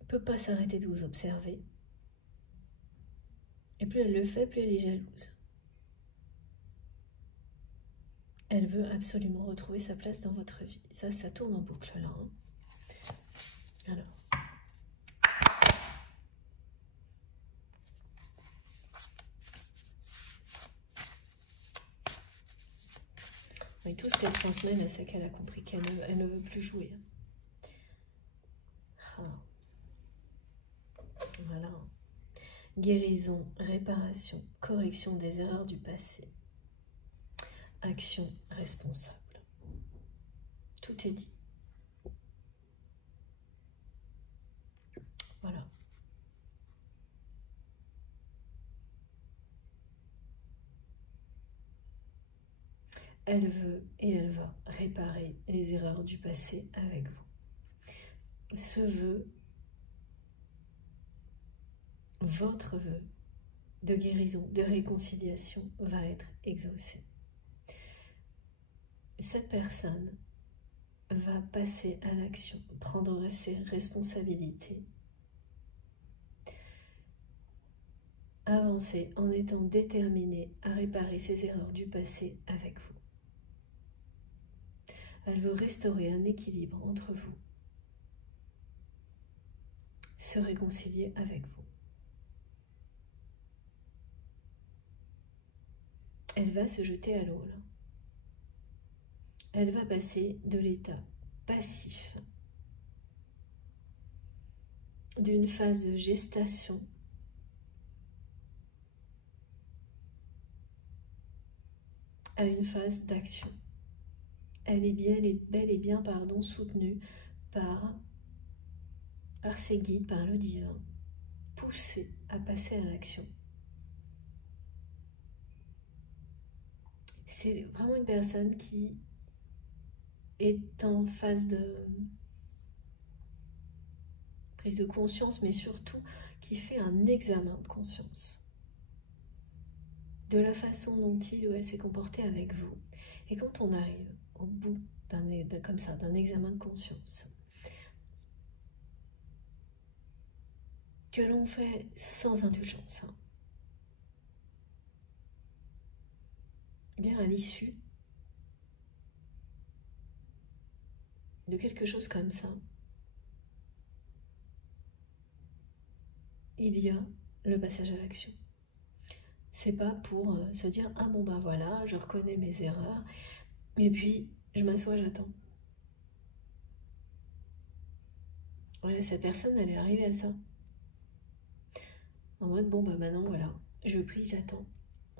ne peut pas s'arrêter de vous observer. Et plus elle le fait, plus elle est jalouse. Elle veut absolument retrouver sa place dans votre vie. Ça tourne en boucle là. Hein. Alors. Et tout ce qu'elle transmet, c'est qu'elle a compris qu'elle ne veut plus jouer. Ah. Voilà. Guérison, réparation, correction des erreurs du passé. Action responsable. Tout est dit. Voilà. Elle veut et elle va réparer les erreurs du passé avec vous. Ce vœu, votre vœu de guérison, de réconciliation va être exaucé. Cette personne va passer à l'action, prendre ses responsabilités, avancer en étant déterminée à réparer ses erreurs du passé avec vous. Elle veut restaurer un équilibre entre vous, se réconcilier avec vous. Elle va se jeter à l'eau. Elle va passer de l'état passif, d'une phase de gestation à une phase d'action. Elle est bel et bien soutenue par ses guides, par le divin, poussée à passer à l'action. C'est vraiment une personne qui est en phase de prise de conscience, mais surtout qui fait un examen de conscience de la façon dont il ou elle s'est comporté avec vous. Et quand on arrive au bout d'un examen de conscience, que l'on fait sans indulgence, eh bien à l'issue de quelque chose comme ça, il y a le passage à l'action. C'est pas pour se dire ah bon ben voilà, je reconnais mes erreurs et puis je m'assois, j'attends. Voilà, cette personne elle est arrivée à ça. En mode bon ben maintenant voilà, je prie, j'attends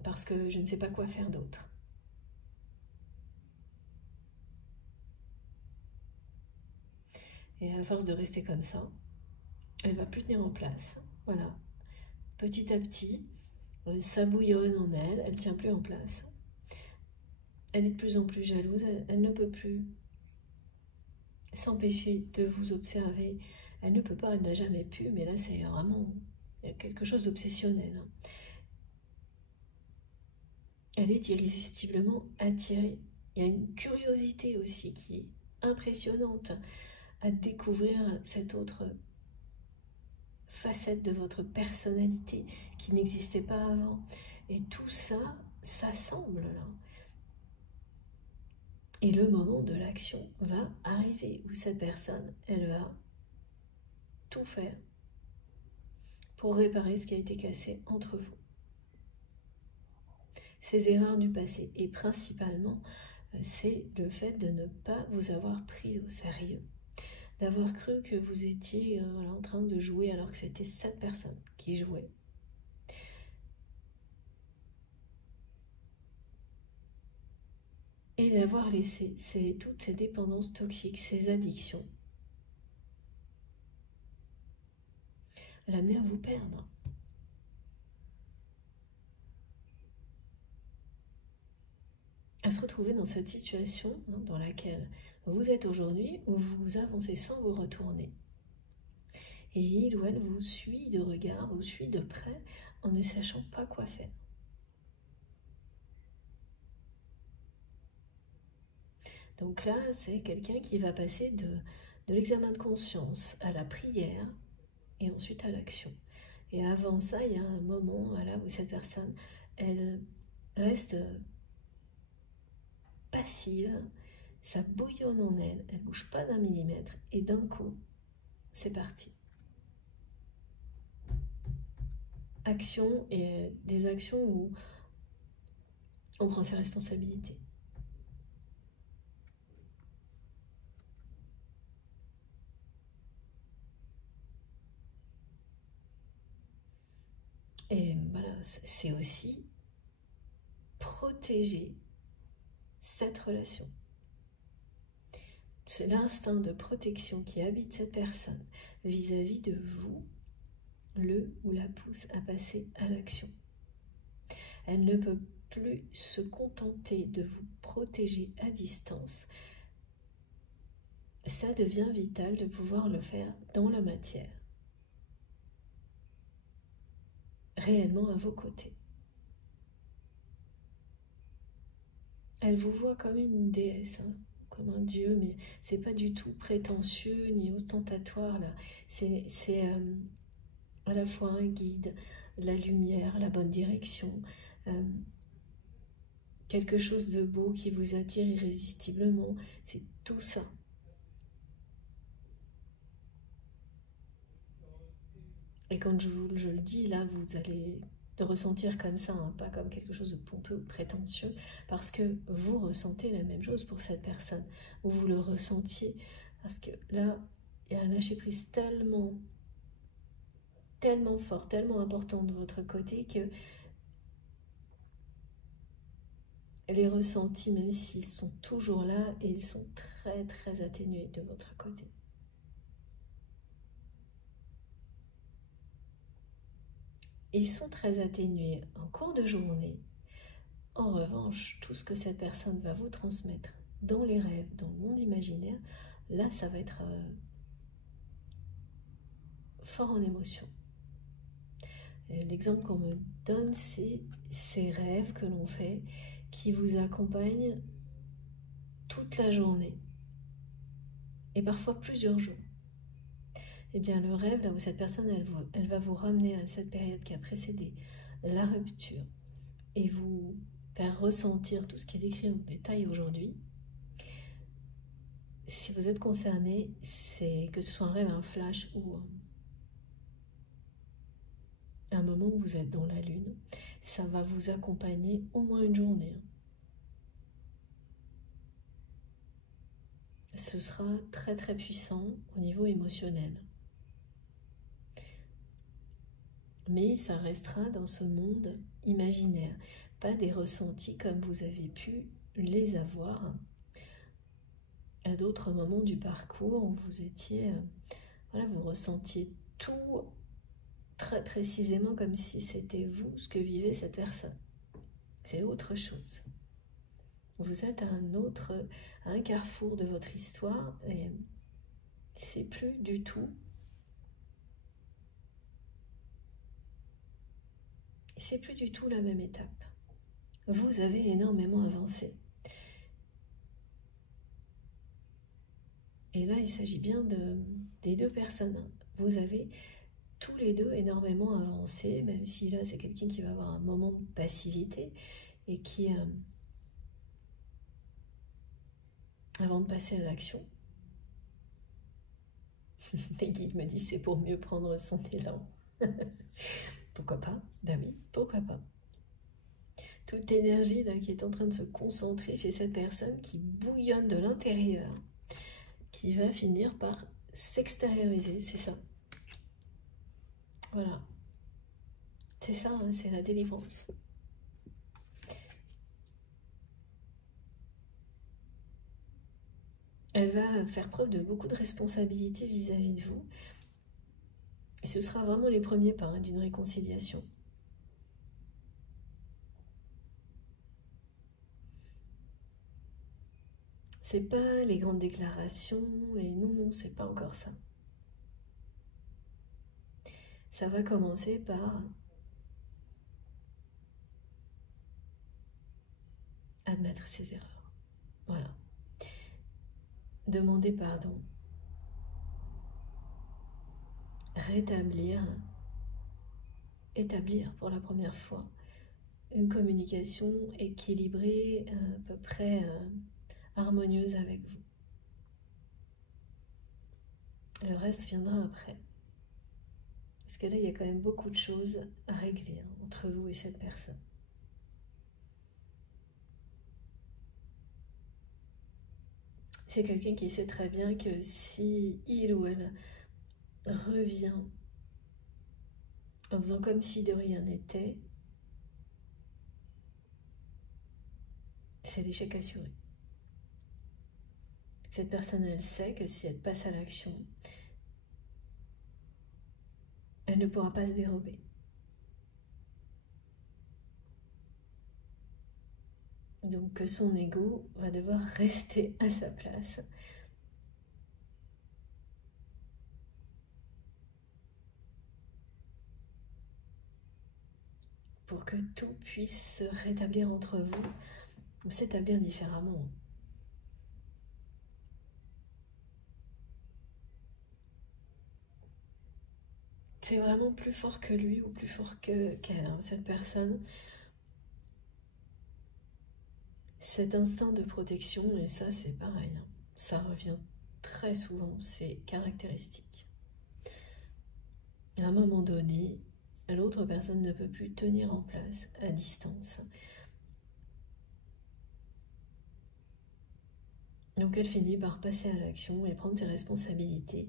parce que je ne sais pas quoi faire d'autre. Et à force de rester comme ça, elle va plus tenir en place. Voilà, petit à petit, ça bouillonne en elle, elle tient plus en place. Elle est de plus en plus jalouse, elle ne peut plus s'empêcher de vous observer. Elle ne peut pas, elle n'a jamais pu, mais là c'est vraiment quelque chose d'obsessionnel. Elle est irrésistiblement attirée. Il y a une curiosité aussi qui est impressionnante à découvrir cette autre facette de votre personnalité qui n'existait pas avant. Et tout ça s'assemble là. Et le moment de l'action va arriver où cette personne, elle va tout faire pour réparer ce qui a été cassé entre vous. Ces erreurs du passé, et principalement, c'est le fait de ne pas vous avoir pris au sérieux, d'avoir cru que vous étiez en train de jouer alors que c'était cette personne qui jouait. Et d'avoir laissé toutes ces dépendances toxiques, ces addictions, l'amener à vous perdre. À se retrouver dans cette situation dans laquelle vous êtes aujourd'hui, où vous avancez sans vous retourner. Et il ou elle vous suit de regard, vous suit de près, en ne sachant pas quoi faire. Donc là, c'est quelqu'un qui va passer de l'examen de conscience à la prière et ensuite à l'action. Et avant ça, il y a un moment où cette personne, elle reste passive, ça bouillonne en elle, elle ne bouge pas d'un millimètre, et d'un coup, c'est parti. Action, et des actions où on prend ses responsabilités. Et voilà, c'est aussi protéger cette relation. C'est l'instinct de protection qui habite cette personne vis-à-vis de vous, le ou la pousse à passer à l'action. Elle ne peut plus se contenter de vous protéger à distance. Ça devient vital de pouvoir le faire dans la matière, réellement à vos côtés. Elle vous voit comme une déesse, comme un dieu, mais c'est pas du tout prétentieux ni ostentatoire là. C'est à la fois un guide, la lumière, la bonne direction, quelque chose de beau qui vous attire irrésistiblement. C'est tout ça. Et quand je le dis, là, vous allez le ressentir comme ça, pas comme quelque chose de pompeux ou prétentieux, parce que vous ressentez la même chose pour cette personne, ou vous le ressentiez, parce que là, il y a un lâcher-prise tellement fort, tellement important de votre côté que les ressentis, même s'ils sont toujours là, et ils sont très très atténués de votre côté. Ils sont très atténués en cours de journée. En revanche, tout ce que cette personne va vous transmettre dans les rêves, dans le monde imaginaire, là, ça va être fort en émotion. L'exemple qu'on me donne, c'est ces rêves que l'on fait qui vous accompagnent toute la journée et parfois plusieurs jours. Eh bien, le rêve, là où cette personne, elle va vous ramener à cette période qui a précédé la rupture et vous faire ressentir tout ce qui est décrit en détail aujourd'hui. Si vous êtes concerné, c'est que ce soit un rêve, un flash ou un moment où vous êtes dans la lune, ça va vous accompagner au moins une journée. Ce sera très très puissant au niveau émotionnel. Mais ça restera dans ce monde imaginaire, pas des ressentis comme vous avez pu les avoir à d'autres moments du parcours où vous étiez, voilà, vous ressentiez tout très précisément comme si c'était vous ce que vivait cette personne. C'est autre chose. Vous êtes à un carrefour de votre histoire et c'est plus du tout. C'est plus du tout la même étape. Vous avez énormément avancé. Et là, il s'agit bien des deux personnes. Vous avez tous les deux énormément avancé, même si là, c'est quelqu'un qui va avoir un moment de passivité et qui, avant de passer à l'action, les guides me disent c'est pour mieux prendre son élan. Pourquoi pas? Ben oui, pourquoi pas? Toute l'énergie là qui est en train de se concentrer chez cette personne qui bouillonne de l'intérieur, qui va finir par s'extérioriser, c'est ça. Voilà. C'est ça, hein, c'est la délivrance. Elle va faire preuve de beaucoup de responsabilité vis-à-vis de vous. Et ce sera vraiment les premiers pas hein, d'une réconciliation. C'est pas les grandes déclarations, et non, c'est pas encore ça. Ça va commencer par admettre ses erreurs. Voilà. Demander pardon. Rétablir, établir pour la première fois une communication équilibrée, à peu près harmonieuse avec vous. Le reste viendra après. Parce que là, il y a quand même beaucoup de choses à régler hein, entre vous et cette personne. C'est quelqu'un qui sait très bien que si il ou elle revient en faisant comme si de rien n'était, c'est l'échec assuré. Cette personne, elle sait que si elle passe à l'action, elle ne pourra pas se dérober. Donc que son ego va devoir rester à sa place. Pour que tout puisse se rétablir entre vous ou s'établir différemment. C'est vraiment plus fort que lui ou plus fort qu'elle, hein, cette personne. Cet instinct de protection, et ça c'est pareil, hein, ça revient très souvent, c'est caractéristique. À un moment donné, l'autre personne ne peut plus tenir en place à distance. Donc elle finit par passer à l'action et prendre ses responsabilités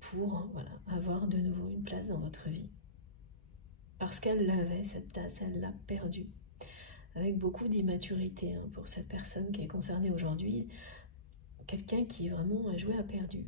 pour voilà, avoir de nouveau une place dans votre vie. Parce qu'elle l'avait, cette tasse, elle l'a perdue. Avec beaucoup d'immaturité hein, pour cette personne qui est concernée aujourd'hui. Quelqu'un qui vraiment a joué à perdu.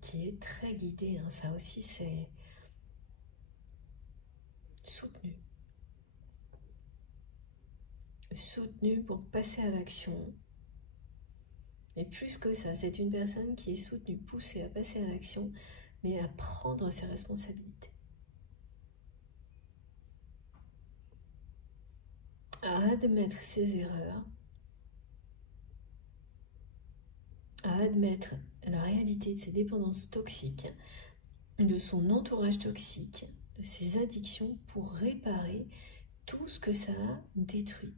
Qui est très guidé, hein. Ça aussi c'est soutenu. Soutenu pour passer à l'action. Et plus que ça, c'est une personne qui est soutenue, poussée à passer à l'action, mais à prendre ses responsabilités. À admettre ses erreurs, à admettre la réalité de ses dépendances toxiques, de son entourage toxique, de ses addictions pour réparer tout ce que ça a détruit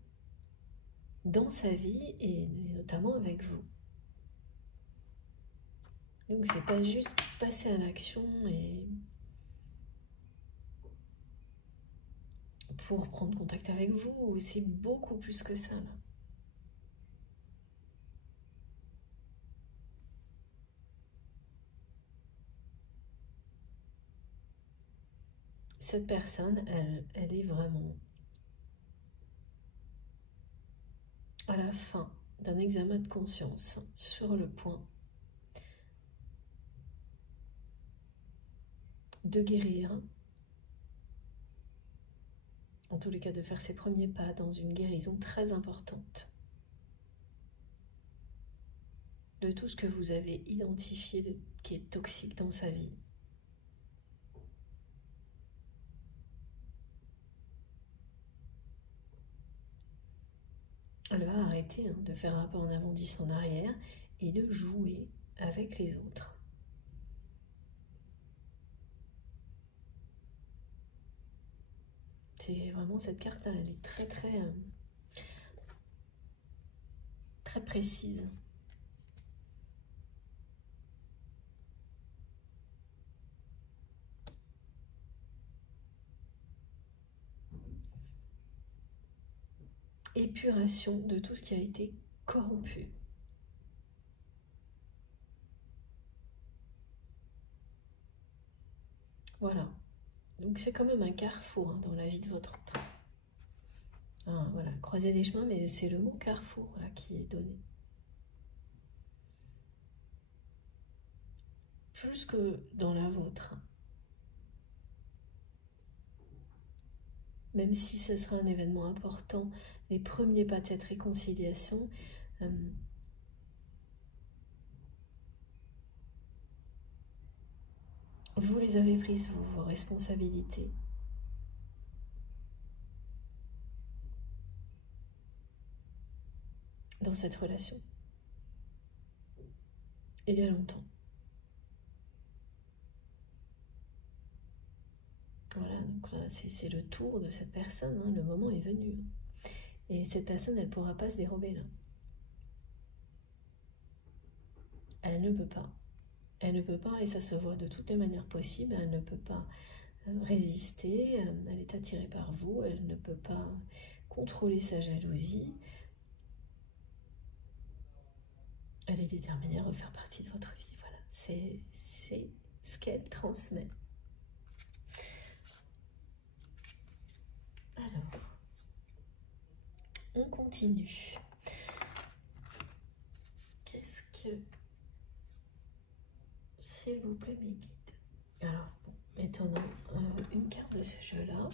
dans sa vie et notamment avec vous. Donc c'est pas juste passer à l'action et pour prendre contact avec vous, c'est beaucoup plus que ça là. Cette personne, elle est vraiment à la fin d'un examen de conscience sur le point de guérir, en tous les cas de faire ses premiers pas dans une guérison très importante de tout ce que vous avez identifié qui est toxique dans sa vie. Elle va arrêter de faire un pas en avant, 10 en arrière et de jouer avec les autres. C'est vraiment cette carte-là, elle est très précise. Épuration de tout ce qui a été corrompu. Voilà. Donc c'est quand même un carrefour dans la vie de votre autre. Voilà, croiser des chemins, mais c'est le mot carrefour là qui est donné. Plus que dans la vôtre. Même si ce sera un événement important, les premiers pas de cette réconciliation, vous les avez prises, vos responsabilités. Dans cette relation. Il y a longtemps. Voilà, donc là, c'est le tour de cette personne, le moment est venu. Et cette personne, elle ne pourra pas se dérober là. Elle ne peut pas. Elle ne peut pas, et ça se voit de toutes les manières possibles, elle ne peut pas résister, elle est attirée par vous, elle ne peut pas contrôler sa jalousie. Elle est déterminée à refaire partie de votre vie, voilà. C'est ce qu'elle transmet. Alors, on continue. Qu'est-ce que... S'il vous plaît, mes guides. Alors, bon, mettons une carte de ce jeu-là.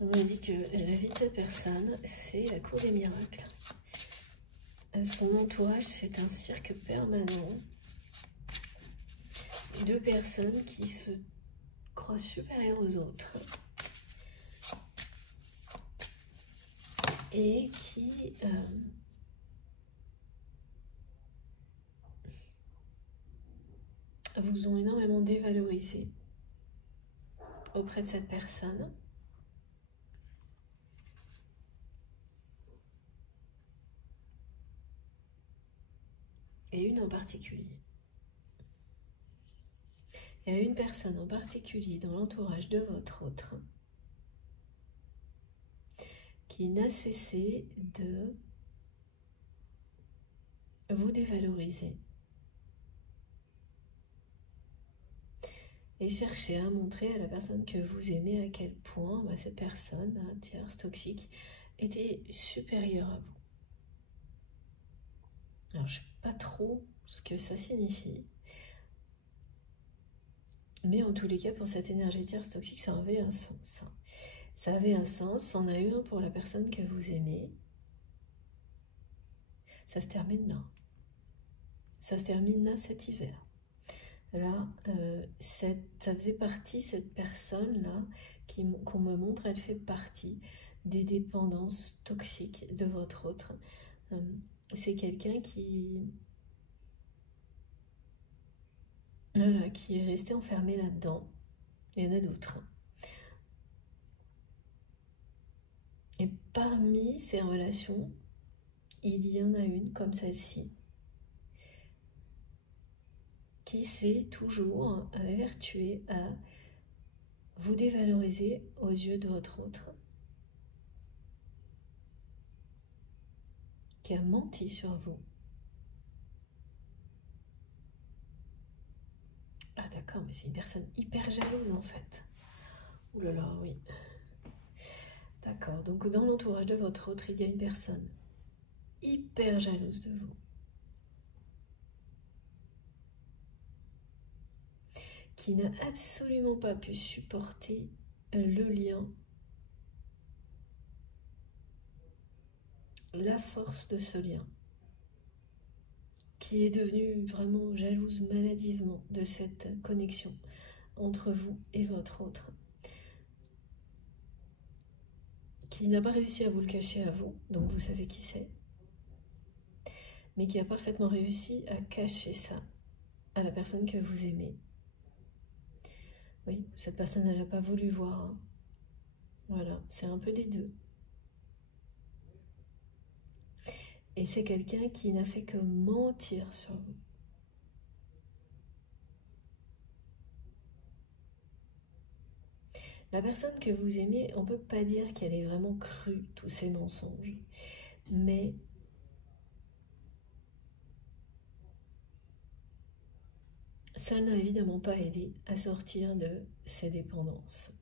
On me dit que la vie de cette personne, c'est la cour des miracles. Son entourage, c'est un cirque permanent. Deux personnes qui se croient supérieures aux autres. Et qui vous ont énormément dévalorisé auprès de cette personne. et une en particulier. Il y a une personne en particulier dans l'entourage de votre autre qui n'a cessé de vous dévaloriser et chercher à montrer à la personne que vous aimez à quel point cette personne, tierce, toxique, était supérieure à vous. Alors je ne sais pas trop ce que ça signifie, mais en tous les cas pour cette énergie tierce toxique ça avait un sens. Ça avait un sens, c'en a eu un pour la personne que vous aimez. Ça se termine là. Ça se termine là cet hiver. Là, ça faisait partie, cette personne-là, qu'on me montre, elle fait partie des dépendances toxiques de votre autre. C'est quelqu'un voilà, qui est resté enfermé là-dedans. Il y en a d'autres. Et parmi ces relations, il y en a une comme celle-ci, qui s'est toujours évertuée à vous dévaloriser aux yeux de votre autre, qui a menti sur vous. Ah d'accord, mais c'est une personne hyper jalouse en fait. Ouh là là, oui. D'accord, donc dans l'entourage de votre autre, il y a une personne hyper jalouse de vous, qui n'a absolument pas pu supporter le lien, la force de ce lien, qui est devenue vraiment jalouse maladivement de cette connexion entre vous et votre autre, qui n'a pas réussi à vous le cacher à vous, donc vous savez qui c'est, mais qui a parfaitement réussi à cacher ça à la personne que vous aimez. Oui, cette personne, elle n'a pas voulu voir. Hein. Voilà, c'est un peu les deux. Et c'est quelqu'un qui n'a fait que mentir sur vous. La personne que vous aimez, on ne peut pas dire qu'elle ait vraiment cru tous ces mensonges. Mais ça n'a évidemment pas aidé à sortir de ces dépendances.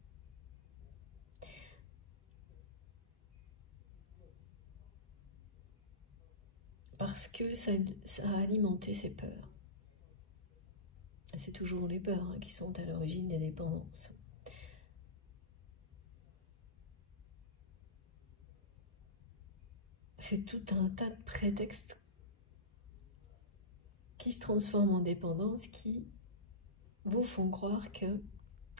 Parce que ça a alimenté ses peurs. C'est toujours les peurs qui sont à l'origine des dépendances. C'est tout un tas de prétextes qui se transforment en dépendance, qui vous font croire que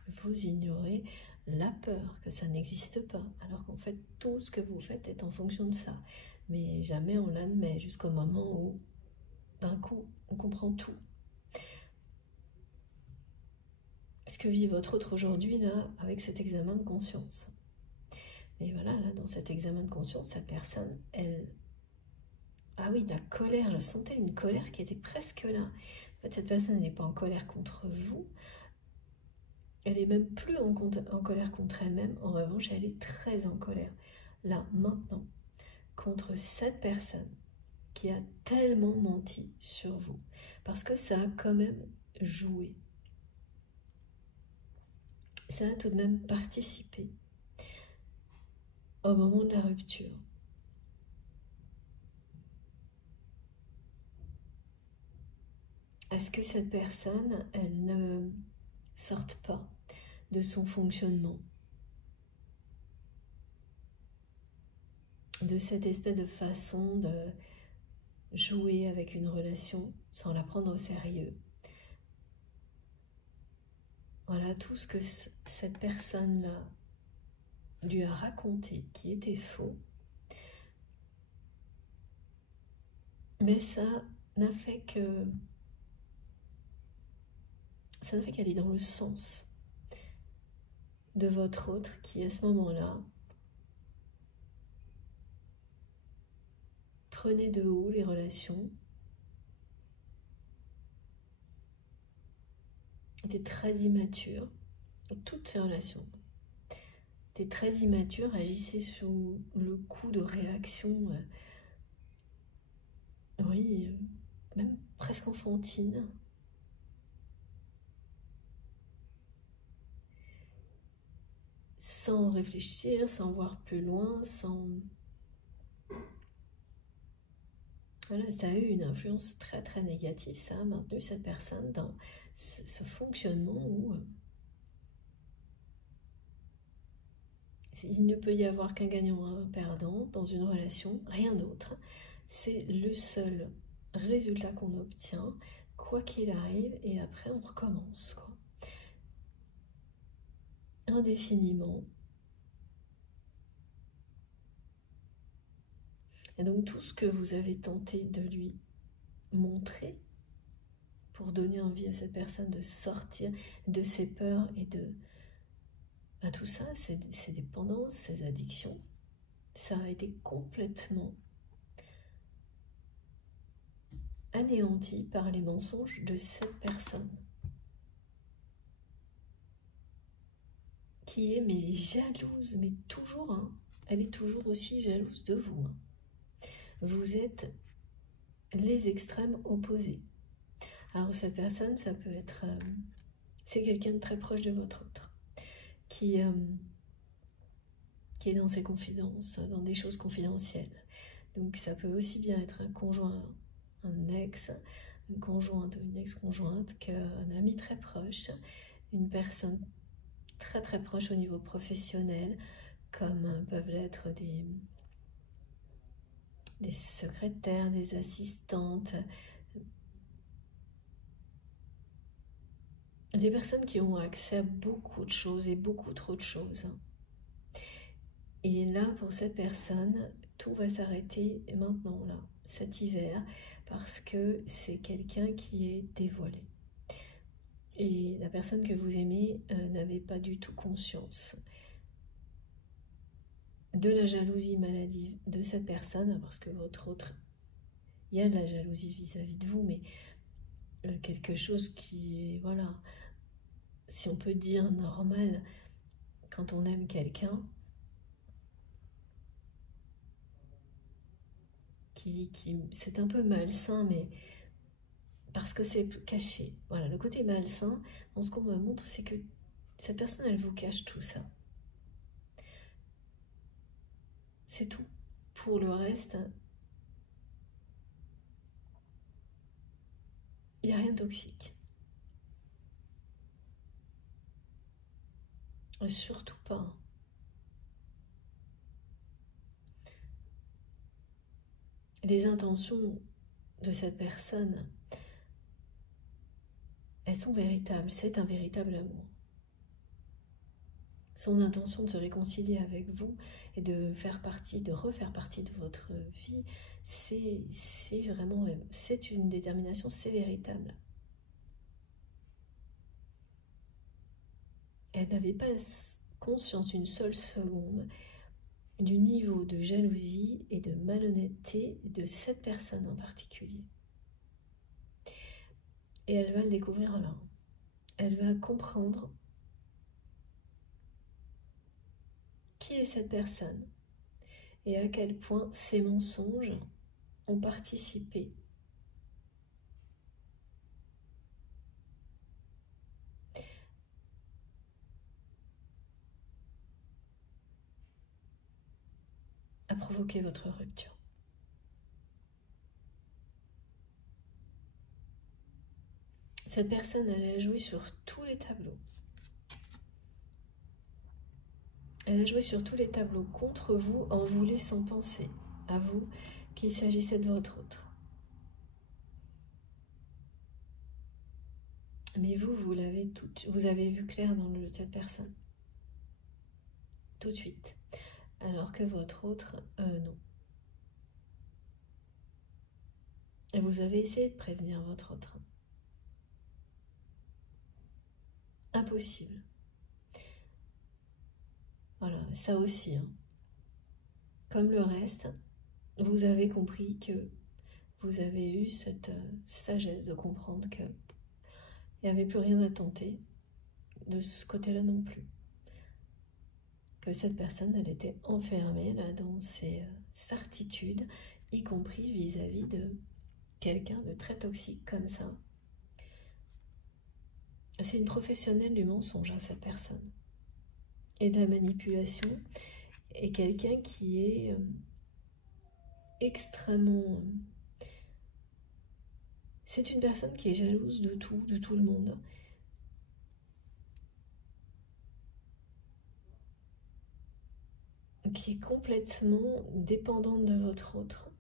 vous ignorez la peur, que ça n'existe pas, alors qu'en fait tout ce que vous faites est en fonction de ça. Mais jamais on l'admet jusqu'au moment où d'un coup on comprend tout. Ce que vit votre autre aujourd'hui là avec cet examen de conscience. Et voilà, là dans cet examen de conscience, cette personne, elle... Ah oui, la colère, je sentais une colère qui était presque là. En fait, cette personne n'est pas en colère contre vous, elle est même plus en colère contre elle-même. En revanche, elle est très en colère, là, maintenant, contre cette personne qui a tellement menti sur vous. Parce que ça a quand même joué. Ça a tout de même participé au moment de la rupture. À ce que cette personne, elle ne sorte pas de son fonctionnement, de cette espèce de façon de jouer avec une relation sans la prendre au sérieux. Voilà tout ce que cette personne-là lui a raconté qui était faux. Mais ça n'a fait que... ça n'a fait qu'aller dans le sens de votre autre qui, à ce moment-là, prenait de haut les relations était très immature dans toutes ces relations. Était très immature, agissait sous le coup de réactions, oui, même presque enfantines. Sans réfléchir, sans voir plus loin, sans... Voilà, ça a eu une influence très très négative, ça a maintenu cette personne dans ce fonctionnement où il ne peut y avoir qu'un gagnant, un perdant dans une relation, rien d'autre. C'est le seul résultat qu'on obtient, quoi qu'il arrive, et après on recommence, quoi. Indéfiniment. Et donc tout ce que vous avez tenté de lui montrer pour donner envie à cette personne de sortir de ses peurs et de tout ça, ses dépendances, ses addictions, ça a été complètement anéanti par les mensonges de cette personne qui est mais jalouse, mais toujours, hein, elle est toujours aussi jalouse de vous. Hein. Vous êtes les extrêmes opposés. Alors cette personne, ça peut être, c'est quelqu'un de très proche de votre autre, qui est dans ses confidences, dans des choses confidentielles. Donc ça peut aussi bien être un conjoint, un ex, une conjointe ou une ex-conjointe, qu'un ami très proche, une personne très très proche au niveau professionnel, comme peuvent l'être des secrétaires, des assistantes, des personnes qui ont accès à beaucoup de choses et beaucoup trop de choses. Et là, pour cette personne, tout va s'arrêter maintenant, là, cet hiver, parce que c'est quelqu'un qui est dévoilé. Et la personne que vous aimez n'avait pas du tout conscience de la jalousie maladive de cette personne, parce que votre autre, il y a de la jalousie vis-à-vis de vous, mais quelque chose qui est, voilà, si on peut dire normal, quand on aime quelqu'un, c'est un peu malsain, mais parce que c'est caché. Voilà, le côté malsain, dans ce qu'on me montre, c'est que cette personne, elle vous cache tout ça. C'est tout. Pour le reste, il n'y a rien de toxique. Surtout pas. Les intentions de cette personne, elles sont véritables. C'est un véritable amour. Son intention de se réconcilier avec vous et de faire partie, de refaire partie de votre vie, c'est vraiment, c'est une détermination, c'est véritable. Elle n'avait pas conscience une seule seconde du niveau de jalousie et de malhonnêteté de cette personne en particulier. Et elle va le découvrir là. Elle va comprendre qui est cette personne et à quel point ces mensonges ont participé à provoquer votre rupture. Cette personne, elle a joué sur tous les tableaux. Elle a joué sur tous les tableaux contre vous en vous laissant penser à vous qu'il s'agissait de votre autre. Mais vous avez vu clair dans le cette personne. Tout de suite. Alors que votre autre, non. Et vous avez essayé de prévenir votre autre. Impossible. Voilà, ça aussi. Hein. Comme le reste, vous avez compris que vous avez eu cette sagesse de comprendre que Il n'y avait plus rien à tenter de ce côté-là non plus. Que cette personne, elle était enfermée là dans ses certitudes, y compris vis-à-vis de quelqu'un de très toxique comme ça. C'est une professionnelle du mensonge, hein, cette personne. Et de la manipulation. Et quelqu'un qui est extrêmement... C'est une personne qui est jalouse de tout le monde. Qui est complètement dépendante de votre autre.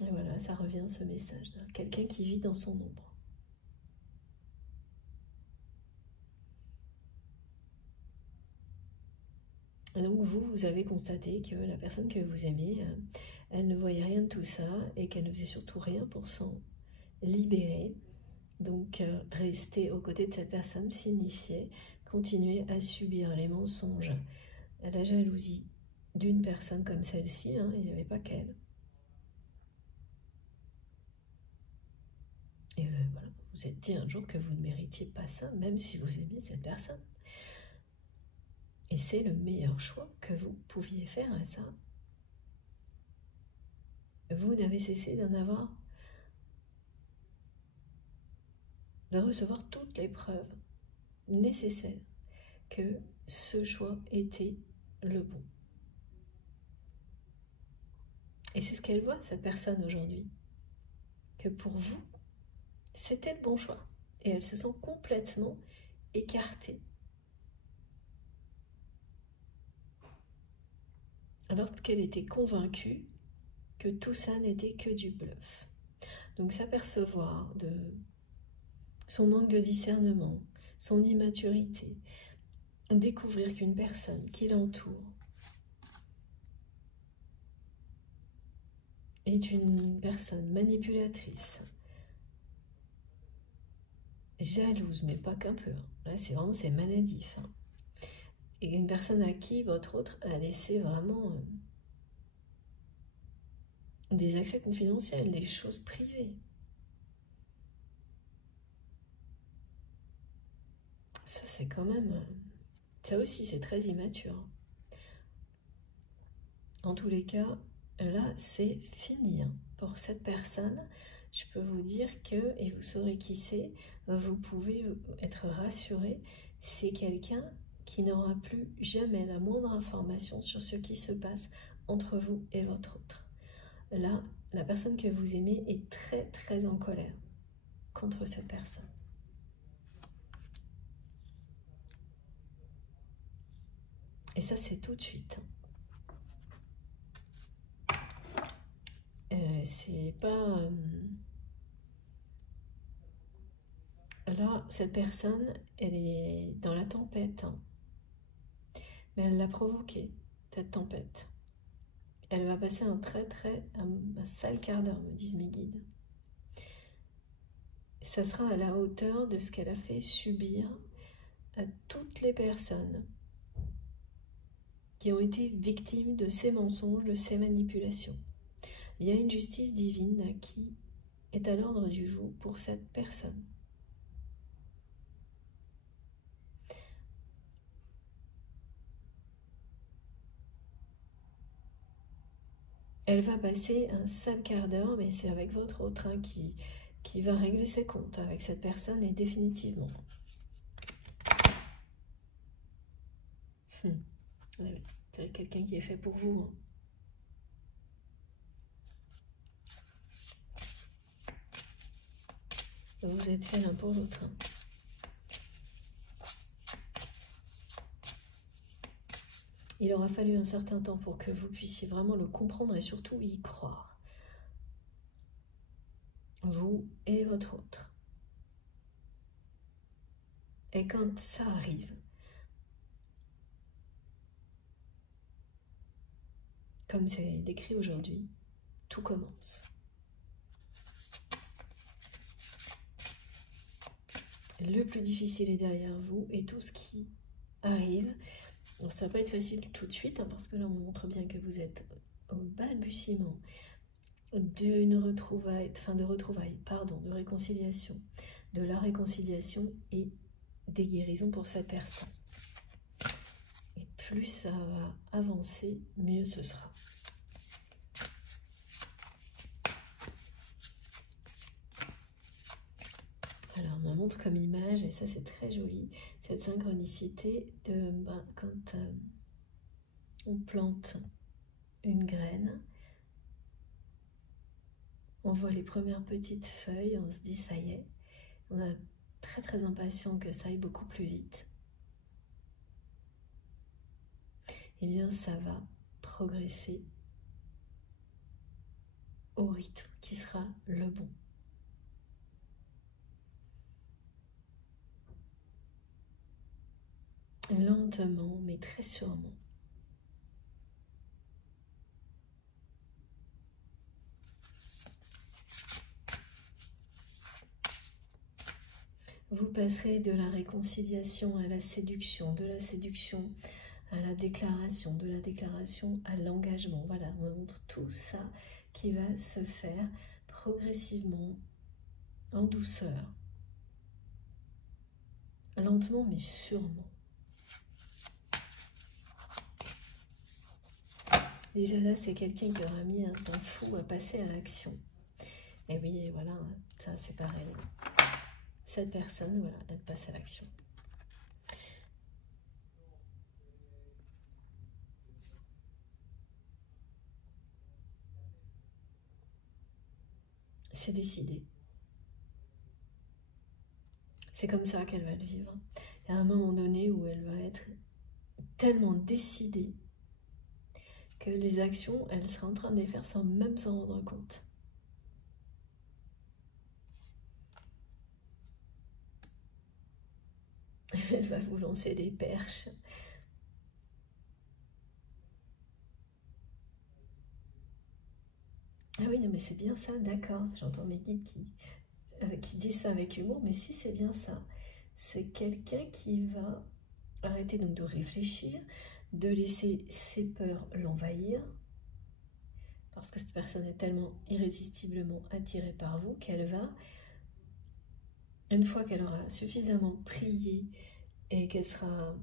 Et voilà, ça revient ce message-là. Quelqu'un qui vit dans son ombre. Et donc vous avez constaté que la personne que vous aimez, elle ne voyait rien de tout ça et qu'elle ne faisait surtout rien pour s'en libérer. Donc rester aux côtés de cette personne signifiait continuer à subir les mensonges, la jalousie d'une personne comme celle-ci, hein, il n'y avait pas qu'elle. Et voilà, vous vous êtes dit un jour que vous ne méritiez pas ça, même si vous aimiez cette personne. Et c'est le meilleur choix que vous pouviez faire à ça. Vous n'avez cessé d'en avoir, de recevoir toutes les preuves nécessaires que ce choix était le bon. Et c'est ce qu'elle voit, cette personne aujourd'hui, que pour vous, c'était le bon choix. Et elle se sent complètement écartée. Alors qu'elle était convaincue que tout ça n'était que du bluff. Donc s'apercevoir de son manque de discernement, son immaturité, découvrir qu'une personne qui l'entoure est une personne manipulatrice, jalouse, mais pas qu'un peu. Là, c'est vraiment, c'est maladif. Hein. Et une personne à qui votre autre a laissé vraiment des accès confidentiels, les choses privées. Ça, c'est quand même... ça aussi, c'est très immature. En tous les cas, là, c'est fini. Hein. Pour cette personne, je peux vous dire que, et vous saurez qui c'est, vous pouvez être rassuré, c'est quelqu'un qui n'aura plus jamais la moindre information sur ce qui se passe entre vous et votre autre. Là, la personne que vous aimez est très très en colère contre cette personne. Et ça, c'est tout de suite. C'est pas... Là, cette personne, elle est dans la tempête. Hein. Mais elle l'a provoquée, cette tempête. Elle va passer un sale quart d'heure, me disent mes guides. Ça sera à la hauteur de ce qu'elle a fait subir à toutes les personnes qui ont été victimes de ces mensonges, de ces manipulations. Il y a une justice divine qui est à l'ordre du jour pour cette personne. Elle va passer un sale quart d'heure, mais c'est avec votre autre qui va régler ses comptes avec cette personne et définitivement. Ouais, c'est quelqu'un qui est fait pour vous. Hein. Vous êtes fait l'un pour l'autre. Hein. Il aura fallu un certain temps pour que vous puissiez vraiment le comprendre et surtout y croire. Vous et votre autre. Et quand ça arrive, comme c'est décrit aujourd'hui, tout commence. Le plus difficile est derrière vous et tout ce qui arrive. Alors, ça va pas être facile tout de suite, hein, parce que là on montre bien que vous êtes au balbutiement d'une retrouvaille, enfin de retrouvailles, pardon, de réconciliation, de la réconciliation et des guérisons pour cette personne. Et plus ça va avancer, mieux ce sera. Alors, on me montre comme image, et ça c'est très joli, cette synchronicité de quand on plante une graine, on voit les premières petites feuilles, on se dit ça y est, on a très impatient que ça aille beaucoup plus vite. Eh bien ça va progresser au rythme qui sera le bon. Lentement, mais très sûrement. Vous passerez de la réconciliation à la séduction, de la séduction à la déclaration, de la déclaration à l'engagement. Voilà, on me montre tout ça qui va se faire progressivement, en douceur, lentement mais sûrement. Déjà là, c'est quelqu'un qui aura mis un temps fou à passer à l'action. Et oui, voilà, ça c'est pareil. Cette personne, voilà, elle passe à l'action. C'est décidé. C'est comme ça qu'elle va le vivre. Il y a un moment donné où elle va être tellement décidée que les actions, elle sera en train de les faire sans même s'en rendre compte. Elle va vous lancer des perches. Ah oui, non mais c'est bien ça, d'accord. J'entends mes guides qui disent ça avec humour, mais si c'est bien ça. C'est quelqu'un qui va arrêter donc de réfléchir, de laisser ses peurs l'envahir, parce que cette personne est tellement irrésistiblement attirée par vous qu'elle va, une fois qu'elle aura suffisamment prié et qu'elle sera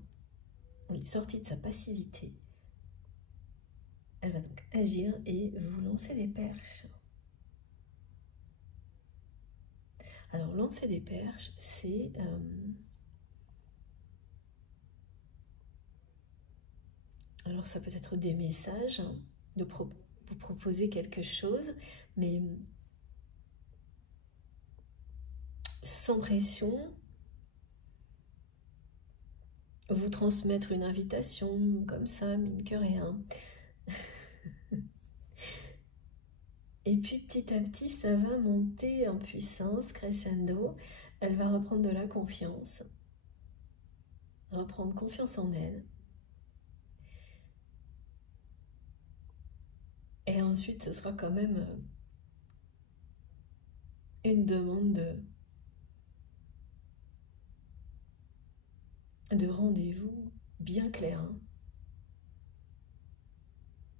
sortie de sa passivité, elle va donc agir et vous lancer des perches. Alors, lancer des perches, c'est alors ça peut être des messages, hein, vous proposer quelque chose, mais sans pression, vous transmettre une invitation comme ça, mine que rien. Et puis petit à petit, ça va monter en puissance, crescendo. Elle va reprendre de la confiance, reprendre confiance en elle. Et ensuite, ce sera quand même une demande de rendez-vous bien clair. Hein.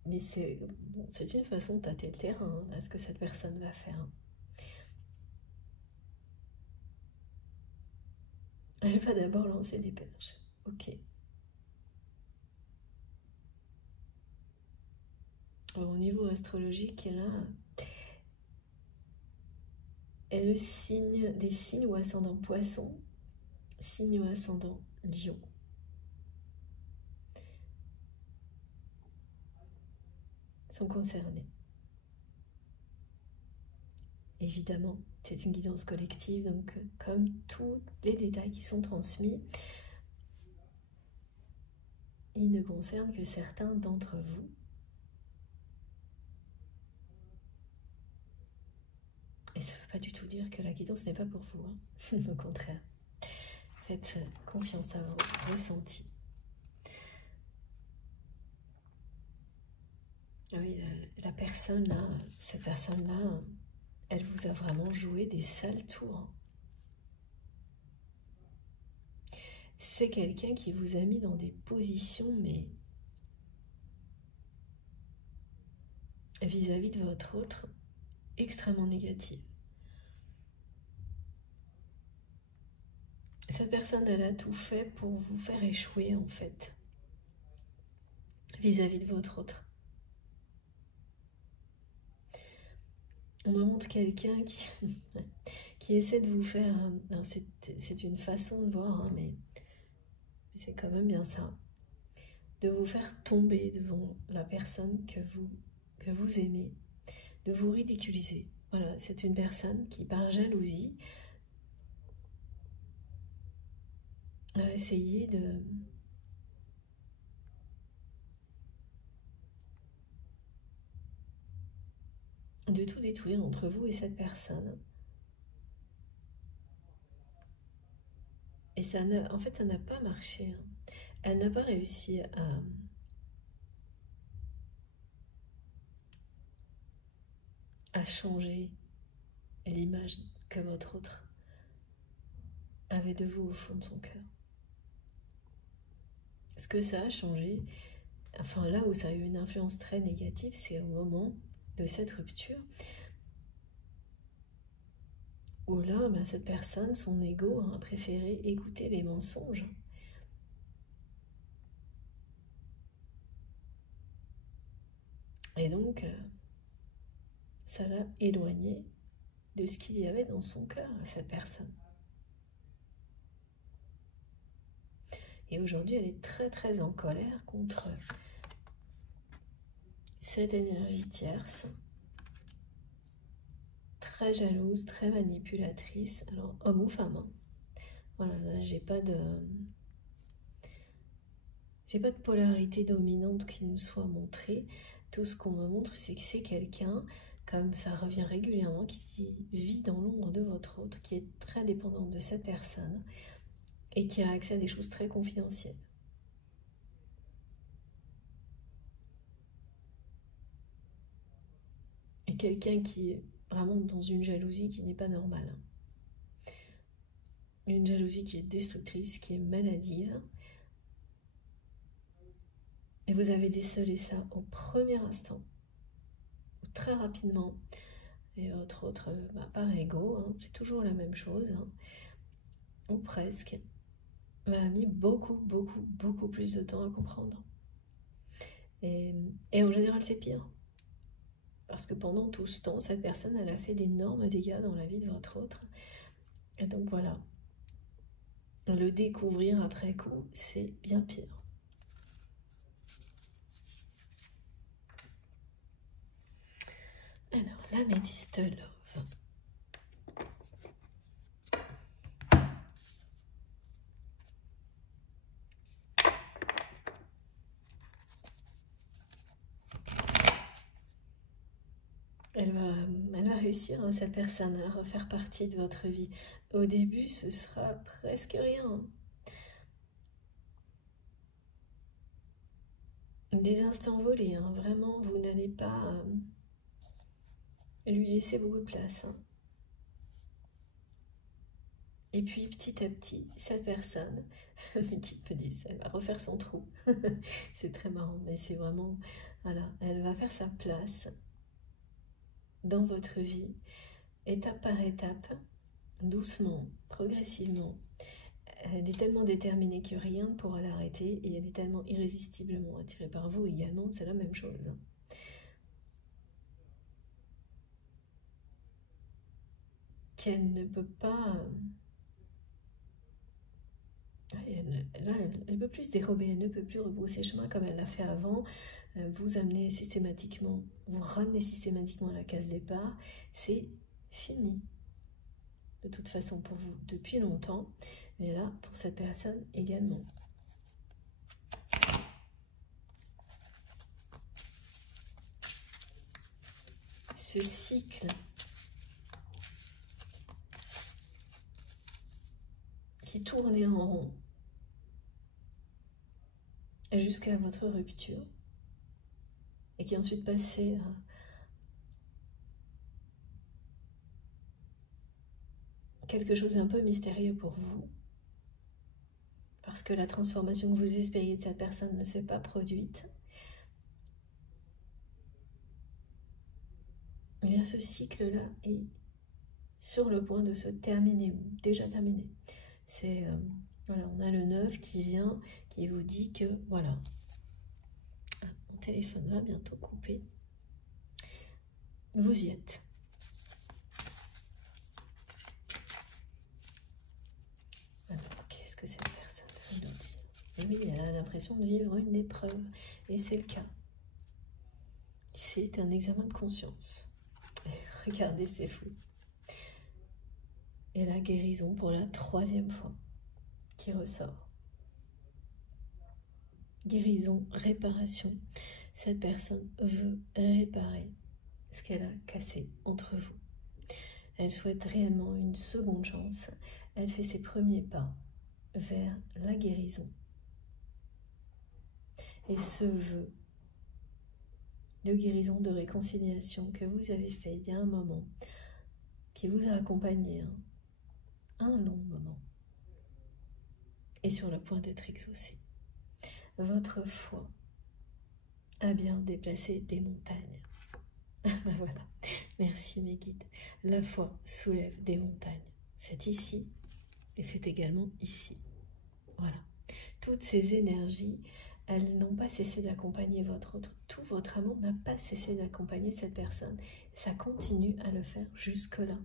Mais c'est une façon de tâter le terrain, à ce que cette personne va faire. Elle va d'abord lancer des perches. Ok. Alors, au niveau astrologique, là, est le signe des signes ou ascendant poisson, signe ou ascendant lion. Sont concernés. Évidemment, c'est une guidance collective, donc comme tous les détails qui sont transmis, ils ne concernent que certains d'entre vous. Et ça ne veut pas du tout dire que la guidance n'est pas pour vous, hein. Au contraire. Faites confiance à vos ressentis. Ah oui, la personne là, cette personne-là, elle vous a vraiment joué des sales tours. C'est quelqu'un qui vous a mis dans des positions, mais vis-à-vis de votre autre, extrêmement négative. Cette personne, elle a tout fait pour vous faire échouer, en fait, vis-à-vis de votre autre. On me montre quelqu'un qui essaie de vous faire... C'est une façon de voir, hein, mais c'est quand même bien ça. De vous faire tomber devant la personne que vous aimez, de vous ridiculiser. Voilà, c'est une personne qui, par jalousie, a essayé de tout détruire entre vous et cette personne. Et en fait, ça n'a pas marché. Elle n'a pas réussi à changer l'image que votre autre avait de vous au fond de son cœur. Ce que ça a changé, enfin là où ça a eu une influence très négative, c'est au moment de cette rupture, où là, cette personne, son ego, a préféré écouter les mensonges. Et donc, ça l'a éloigné de ce qu'il y avait dans son cœur, cette personne. Et aujourd'hui, elle est très très en colère contre cette énergie tierce, très jalouse, très manipulatrice, alors homme ou femme. Hein. Voilà, là j'ai pas de polarité dominante qui nous soit montrée. Tout ce qu'on me montre, c'est que c'est quelqu'un, comme ça revient régulièrement, qui vit dans l'ombre de votre autre, qui est très dépendante de cette personne et qui a accès à des choses très confidentielles. Et quelqu'un qui est vraiment dans une jalousie qui n'est pas normale. Une jalousie qui est destructrice, qui est maladive. Et vous avez décelé ça au premier instant, ou très rapidement. Et votre autre, par ego, hein, c'est toujours la même chose, hein, ou presque, a mis beaucoup plus de temps à comprendre. Et en général, c'est pire. Parce que pendant tout ce temps, cette personne, elle a fait d'énormes dégâts dans la vie de votre autre. Et donc voilà, le découvrir après coup, c'est bien pire. Alors, l'améthyste love. Elle va réussir, hein, cette personne, à refaire partie de votre vie. Au début, ce sera presque rien. Des instants volés, hein. Vraiment, vous n'allez pas lui laisser beaucoup de place. Hein. Et puis, petit à petit, cette personne, qui peut dire ça, elle va refaire son trou. C'est très marrant, mais c'est vraiment... Voilà, elle va faire sa place dans votre vie, étape par étape, doucement, progressivement. Elle est tellement déterminée que rien ne pourra l'arrêter et elle est tellement irrésistiblement attirée par vous également, c'est la même chose. Qu'elle ne peut pas... Elle peut plus se dérober, elle ne peut plus rebrousser chemin comme elle l'a fait avant, vous amener systématiquement, vous ramener systématiquement à la case départ, c'est fini. De toute façon pour vous depuis longtemps, mais là pour cette personne également. Ce cycle qui tournait en rond jusqu'à votre rupture et qui ensuite passait à quelque chose d'un peu mystérieux pour vous, parce que la transformation que vous espériez de cette personne ne s'est pas produite. Et bien, ce cycle-là est sur le point de se terminer, ou déjà terminé. C'est, voilà, on a le 9 qui vient, qui vous dit que, voilà, mon téléphone va bientôt couper. Vous y êtes. Alors, qu'est-ce que cette personne veut nous dire? Et oui, elle a l'impression de vivre une épreuve, et c'est le cas. C'est un examen de conscience. Et regardez, c'est fou. Et la guérison pour la 3e fois qui ressort. Guérison, réparation. Cette personne veut réparer ce qu'elle a cassé entre vous. Elle souhaite réellement une seconde chance. Elle fait ses premiers pas vers la guérison. Et ce vœu de guérison, de réconciliation que vous avez fait il y a un moment, qui vous a accompagné un long moment, est sur le point d'être exaucé. Votre foi a bien déplacé des montagnes. Ben voilà, merci mes guides. La foi soulève des montagnes. C'est ici et c'est également ici. Voilà. Toutes ces énergies, elles n'ont pas cessé d'accompagner tout votre amour n'a pas cessé d'accompagner cette personne. Ça continue à le faire jusque-là.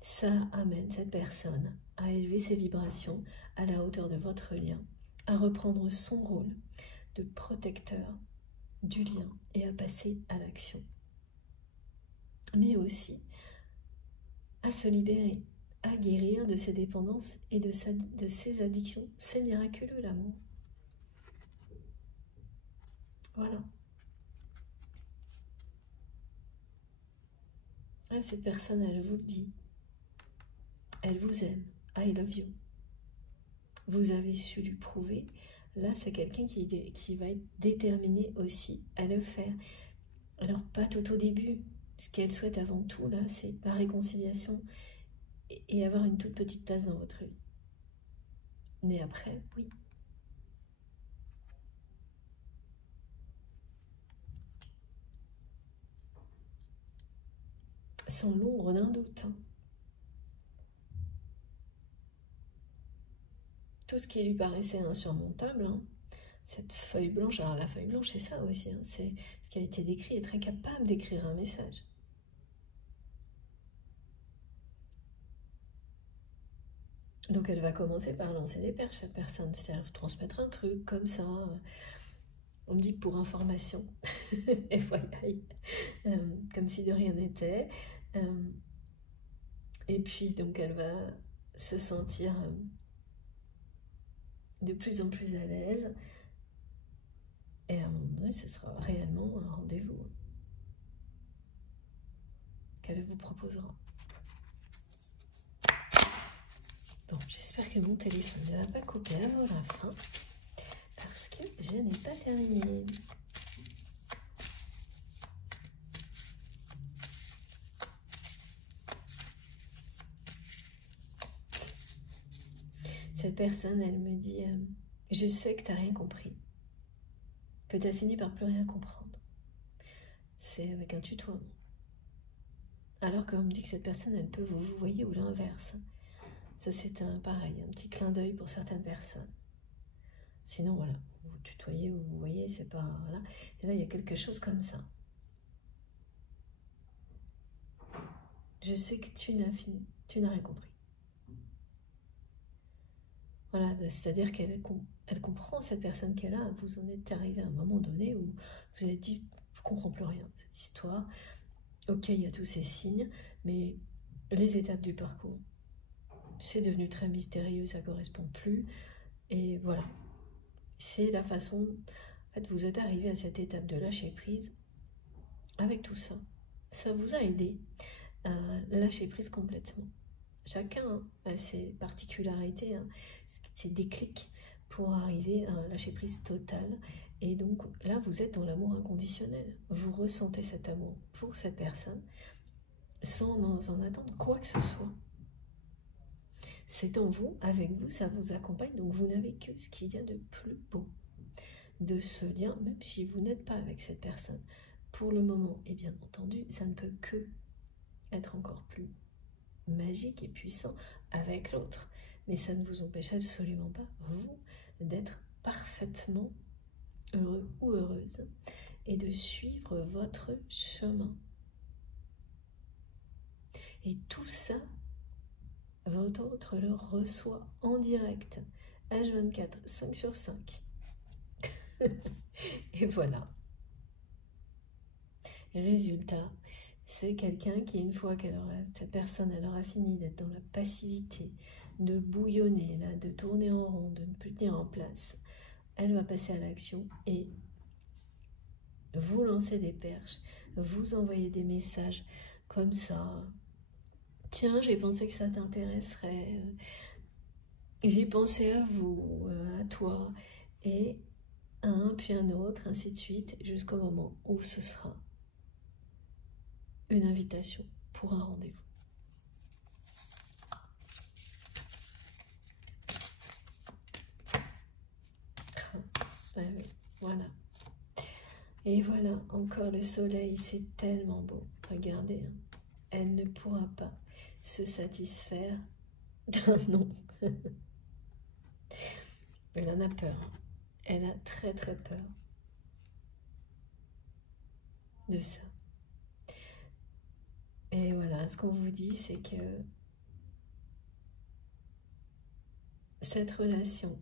Ça amène cette personne à élever ses vibrations à la hauteur de votre lien, à reprendre son rôle de protecteur du lien et à passer à l'action. Mais aussi à se libérer, à guérir de ses dépendances et de ses addictions. C'est miraculeux l'amour. Voilà. Et cette personne, elle vous le dit. Elle vous aime. I love you. Vous avez su lui prouver. Là, c'est quelqu'un qui va être déterminé aussi à le faire. Alors, pas tout au début. Ce qu'elle souhaite avant tout, là, c'est la réconciliation et avoir une toute petite place dans votre vie. Mais après, oui. Sans l'ombre d'un doute. Tout ce qui lui paraissait insurmontable, cette feuille blanche, alors la feuille blanche, c'est ça aussi, c'est ce qui a été décrit, est très capable d'écrire un message. Donc elle va commencer par lancer des perches, cette personne, c'est-à-dire transmettre un truc comme ça. On me dit pour information, FYI, comme si de rien n'était. Et puis donc elle va se sentir de plus en plus à l'aise. Et à un moment donné, ce sera réellement un rendez-vous qu'elle vous proposera. Bon, j'espère que mon téléphone ne va pas couper avant la fin, parce que je n'ai pas terminé. Cette personne, elle me dit « Je sais que tu n'as rien compris, que tu as fini par plus rien comprendre. » C'est avec un tutoiement. Alors qu'on me dit que cette personne, elle peut vous voyez ou l'inverse. Ça, c'est pareil, un petit clin d'œil pour certaines personnes. Sinon, voilà, vous tutoyez ou vous voyez, c'est pas... Voilà. Et là, il y a quelque chose comme ça. Je sais que tu n'as rien compris. Voilà, c'est-à-dire qu'elle comprend cette personne qu'elle a. Vous en êtes arrivé à un moment donné où vous avez dit, je comprends plus rien, cette histoire. Ok, il y a tous ces signes, mais les étapes du parcours, c'est devenu très mystérieux, ça ne correspond plus. Et voilà, c'est la façon... En fait, vous êtes arrivé à cette étape de lâcher prise avec tout ça. Ça vous a aidé à lâcher prise complètement. Chacun a ses particularités, ses déclics pour arriver à un lâcher prise total. Et donc là, vous êtes dans l'amour inconditionnel. Vous ressentez cet amour pour cette personne sans en attendre quoi que ce soit. C'est en vous, avec vous, ça vous accompagne. Donc vous n'avez que ce qu'il y a de plus beau. de ce lien, même si vous n'êtes pas avec cette personne. Pour le moment, et bien entendu, ça ne peut que être encore plus magique et puissant avec l'autre. Mais ça ne vous empêche absolument pas, vous, d'être parfaitement heureux ou heureuse et de suivre votre chemin. Et tout ça, votre autre le reçoit en direct, H24, 5 sur 5. Et voilà. Résultat, c'est quelqu'un qui, une fois cette personne elle aura fini d'être dans la passivité, de bouillonner, là, de tourner en rond, de ne plus tenir en place, elle va passer à l'action et vous lancer des perches, vous envoyer des messages comme ça. Tiens, j'ai pensé que ça t'intéresserait. J'ai pensé à vous, à toi, et un, puis un autre, ainsi de suite, jusqu'au moment où ce sera une invitation pour un rendez-vous. Ah oui, voilà. Et voilà, encore le soleil, c'est tellement beau. Regardez, hein. Elle ne pourra pas se satisfaire d'un non. Elle en a peur. Elle a très très peur de ça. Et voilà, ce qu'on vous dit, c'est que cette relation,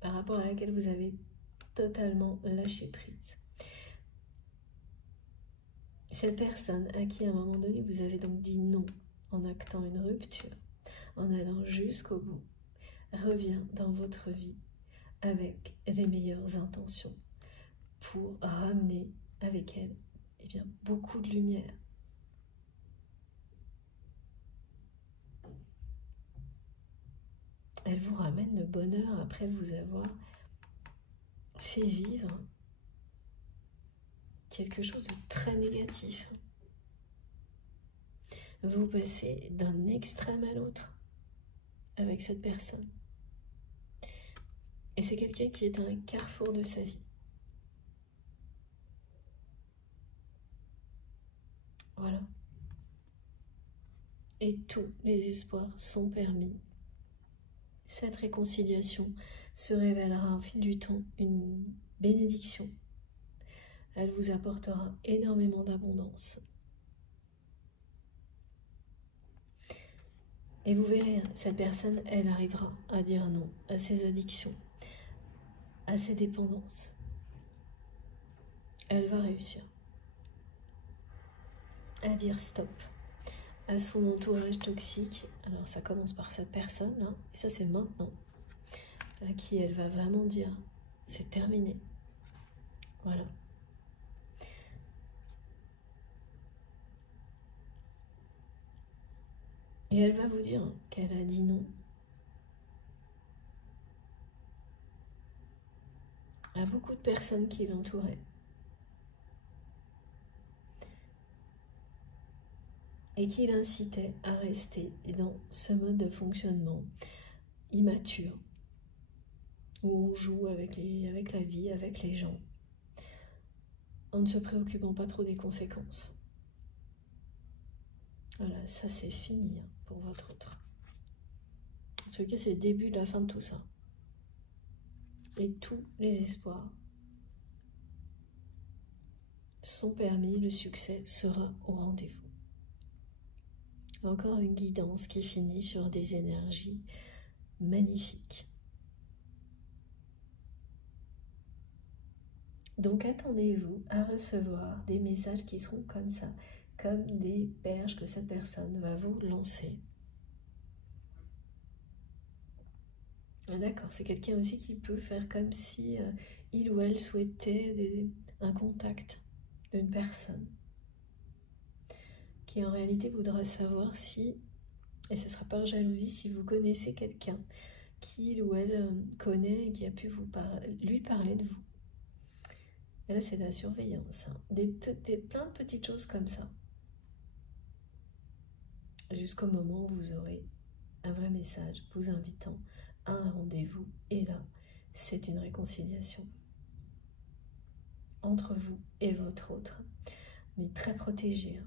par rapport à laquelle vous avez totalement lâché prise, cette personne à qui à un moment donné vous avez donc dit non en actant une rupture, en allant jusqu'au bout, revient dans votre vie avec les meilleures intentions pour ramener avec elle beaucoup de lumière. Elle vous ramène le bonheur après vous avoir fait vivre quelque chose de très négatif. Vous passez d'un extrême à l'autre avec cette personne. Et c'est quelqu'un qui est à un carrefour de sa vie. Voilà. Et tous les espoirs sont permis. Cette réconciliation se révélera au fil du temps une bénédiction. Elle vous apportera énormément d'abondance. Et vous verrez, cette personne, elle arrivera à dire non à ses addictions, à ses dépendances. Elle va réussir à dire stop à son entourage toxique. Alors ça commence par cette personne là, et ça c'est maintenant, à qui elle va vraiment dire c'est terminé. Voilà. Et elle va vous dire qu'elle a dit non à beaucoup de personnes qui l'entouraient. Et qui l'incitait à rester dans ce mode de fonctionnement immature, où on joue avec la vie, avec les gens, en ne se préoccupant pas trop des conséquences. Voilà, ça c'est fini pour votre autre. En tout cas, c'est le début de la fin de tout ça. Et tous les espoirs sont permis, le succès sera au rendez-vous. Encore une guidance qui finit sur des énergies magnifiques. Donc attendez-vous à recevoir des messages qui seront comme ça, comme des perches que cette personne va vous lancer. D'accord, c'est quelqu'un aussi qui peut faire comme si il ou elle souhaitait un contact d'une personne, qui en réalité voudra savoir si, et ce sera par jalousie, si vous connaissez quelqu'un qu'il ou elle connaît et qui a pu lui parler de vous. Et là, c'est de la surveillance, hein. Plein de petites choses comme ça. Jusqu'au moment où vous aurez un vrai message vous invitant à un rendez-vous. Et là, c'est une réconciliation entre vous et votre autre, mais très protégée, hein.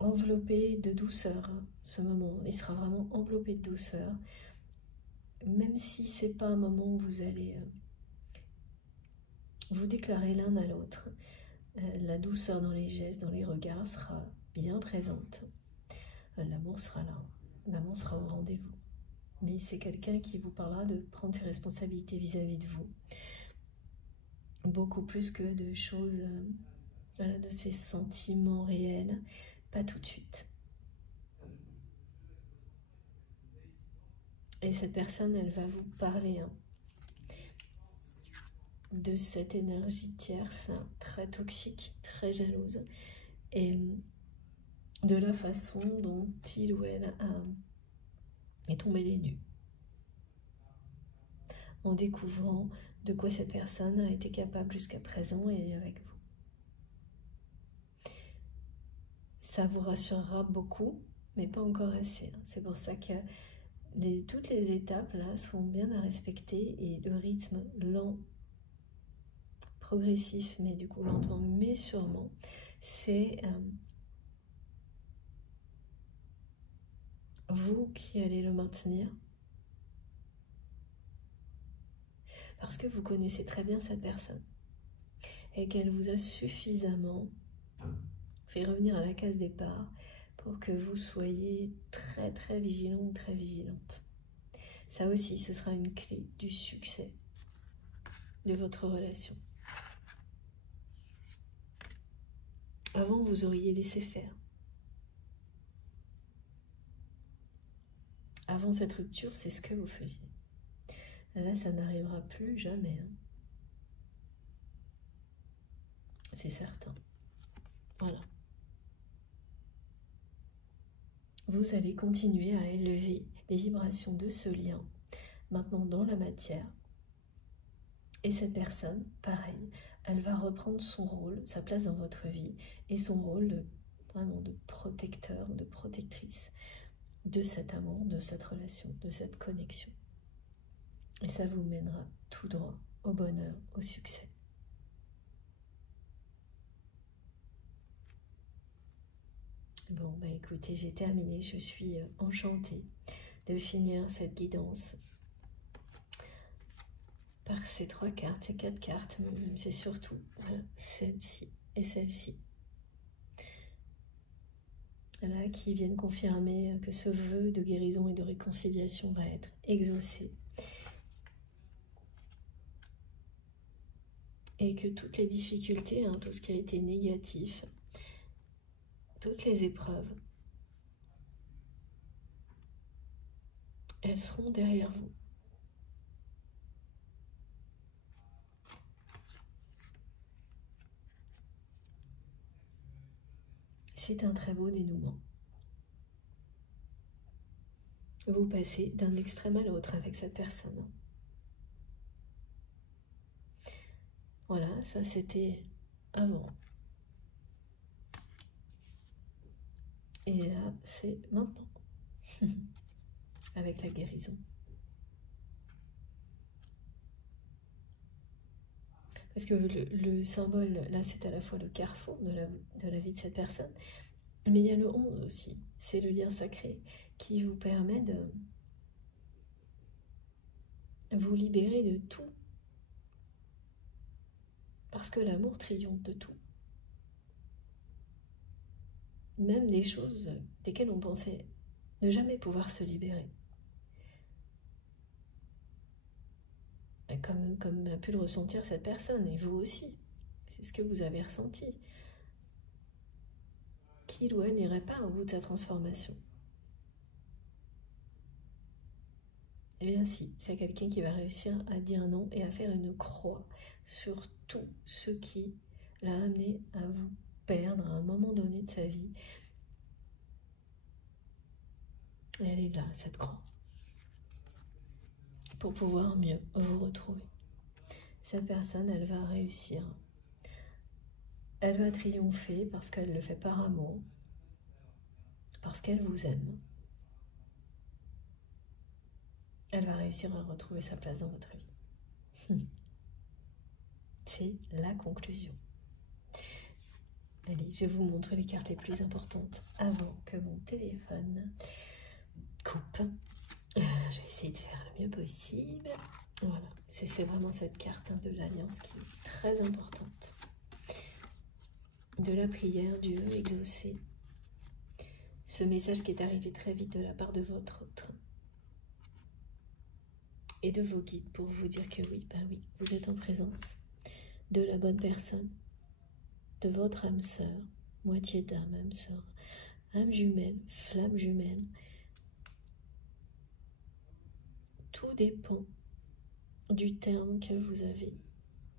Enveloppé de douceur, hein, ce moment, il sera vraiment enveloppé de douceur, même si c'est pas un moment où vous allez vous déclarer l'un à l'autre. La douceur dans les gestes, dans les regards sera bien présente. L'amour sera là, l'amour sera au rendez-vous. Mais c'est quelqu'un qui vous parlera de prendre ses responsabilités vis-à-vis de vous. Beaucoup plus que de choses, voilà, de ses sentiments réels, pas tout de suite. Et cette personne, elle va vous parler de cette énergie tierce, très toxique, très jalouse, et de la façon dont il ou elle est tombé des nues, en découvrant de quoi cette personne a été capable jusqu'à présent et avec vous. Ça vous rassurera beaucoup, mais pas encore assez. C'est pour ça que toutes les étapes là seront bien à respecter et le rythme lent, progressif, mais du coup lentement, mais sûrement, c'est vous qui allez le maintenir. Parce que vous connaissez très bien cette personne et qu'elle vous a suffisamment fait revenir à la case départ pour que vous soyez très très vigilant ou très vigilante. Ça aussi, ce sera une clé du succès de votre relation. Avant, vous auriez laissé faire. Avant cette rupture, c'est ce que vous faisiez. Là, ça n'arrivera plus jamais, hein. C'est certain. Voilà. Vous allez continuer à élever les vibrations de ce lien, maintenant dans la matière. Et cette personne, pareil, elle va reprendre son rôle, sa place dans votre vie, et son rôle vraiment de protecteur, de protectrice de cet amour, de cette relation, de cette connexion. Et ça vous mènera tout droit au bonheur, au succès. Bon, bah écoutez, j'ai terminé. Je suis enchantée de finir cette guidance par ces 3 cartes, ces 4 cartes, même c'est surtout voilà, celle-ci et celle-ci. Voilà, qui viennent confirmer que ce vœu de guérison et de réconciliation va être exaucé. Et que toutes les difficultés, hein, tout ce qui a été négatif, toutes les épreuves, elles seront derrière vous. C'est un très beau dénouement. Vous passez d'un extrême à l'autre avec cette personne. Voilà, ça c'était avant. Et là, c'est maintenant. Avec la guérison. Parce que le symbole, là, c'est à la fois le carrefour de la vie de cette personne, mais il y a le 11 aussi. C'est le lien sacré qui vous permet de vous libérer de tout. Parce que l'amour triomphe de tout. Même des choses desquelles on pensait ne jamais pouvoir se libérer. Comme a pu le ressentir cette personne, et vous aussi. C'est ce que vous avez ressenti. Qu'il ou elle n'irait pas au bout de sa transformation. Eh bien si, c'est quelqu'un qui va réussir à dire non et à faire une croix sur tout ce qui l'a amené à vous perdre à un moment donné de sa vie. Et elle est là, cette croix, pour pouvoir mieux vous retrouver. Cette personne, elle va réussir. Elle va triompher parce qu'elle le fait par amour, parce qu'elle vous aime. elle va réussir à retrouver sa place dans votre vie. C'est la conclusion. Allez, je vous montre les cartes les plus importantes avant que mon téléphone coupe. Je vais essayer de faire le mieux possible. Voilà, c'est vraiment cette carte de l'alliance qui est très importante. De la prière, Dieu exaucé. Ce message qui est arrivé très vite de la part de votre autre. Et de vos guides pour vous dire que oui, ben oui, vous êtes en présence de la bonne personne, de votre âme sœur, moitié d'âme, âme sœur, âme jumelle, flamme jumelle. Tout dépend du terme que vous avez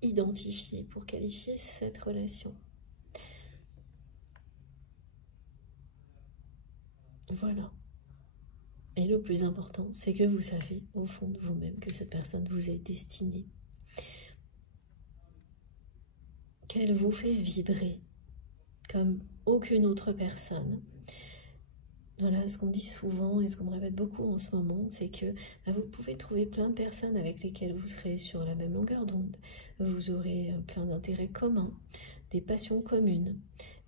identifié pour qualifier cette relation. Voilà. Et le plus important, c'est que vous savez au fond de vous-même que cette personne vous est destinée. Qu'elle vous fait vibrer comme aucune autre personne. Voilà, ce qu'on dit souvent et ce qu'on me répète beaucoup en ce moment, c'est que vous pouvez trouver plein de personnes avec lesquelles vous serez sur la même longueur d'onde. Vous aurez plein d'intérêts communs, des passions communes,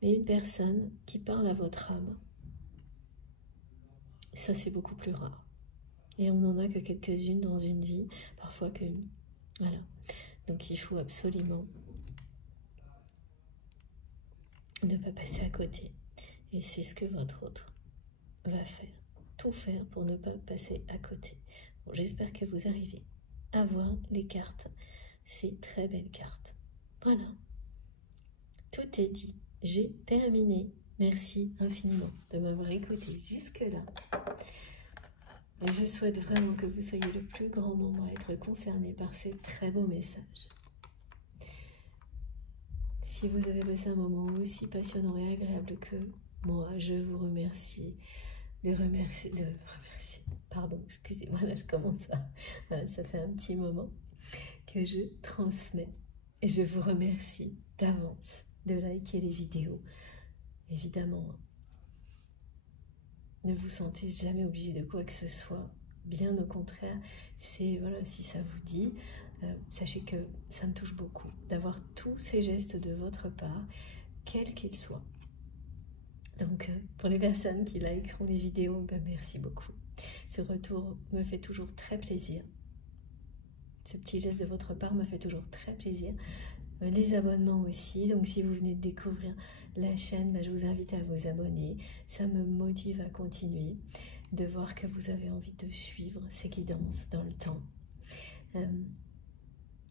mais une personne qui parle à votre âme, ça c'est beaucoup plus rare. Et on n'en a que quelques-unes dans une vie, parfois qu'une. Voilà. Donc il faut absolument ne pas passer à côté. Et c'est ce que votre autre va faire. Tout faire pour ne pas passer à côté. Bon, j'espère que vous arrivez à voir les cartes. Ces très belles cartes. Voilà. Tout est dit. J'ai terminé. Merci infiniment de m'avoir écouté jusque-là. Je souhaite vraiment que vous soyez le plus grand nombre à être concernés par ces très beaux messages. Si vous avez passé un moment aussi passionnant et agréable que moi, je vous remercie pardon, excusez-moi, là je commence à... Voilà, ça fait un petit moment que je transmets. Et je vous remercie d'avance de liker les vidéos. Évidemment, ne vous sentez jamais obligé de quoi que ce soit. Bien au contraire, c'est voilà, si ça vous dit, sachez que ça me touche beaucoup d'avoir tous ces gestes de votre part, quels qu'ils soient. Donc, pour les personnes qui likeront les vidéos, ben, merci beaucoup. Ce retour me fait toujours très plaisir. Ce petit geste de votre part me fait toujours très plaisir. Les abonnements aussi, donc si vous venez de découvrir la chaîne, ben, je vous invite à vous abonner. Ça me motive à continuer, de voir que vous avez envie de suivre ces guidances dans le temps.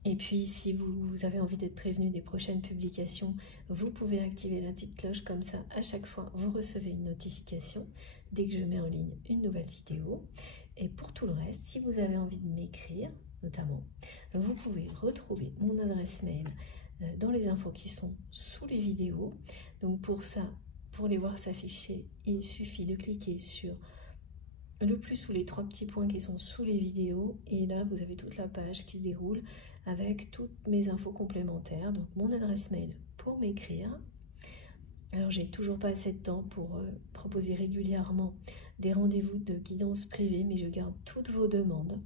Et puis, si vous avez envie d'être prévenu des prochaines publications, vous pouvez activer la petite cloche, comme ça, à chaque fois, vous recevez une notification dès que je mets en ligne une nouvelle vidéo. Et pour tout le reste, si vous avez envie de m'écrire, notamment, vous pouvez retrouver mon adresse mail dans les infos qui sont sous les vidéos. Donc pour ça, pour les voir s'afficher, il suffit de cliquer sur le plus sous les trois petits points qui sont sous les vidéos. Et là, vous avez toute la page qui se déroule avec toutes mes infos complémentaires, donc mon adresse mail pour m'écrire. Alors j'ai toujours pas assez de temps pour proposer régulièrement des rendez-vous de guidance privée, mais je garde toutes vos demandes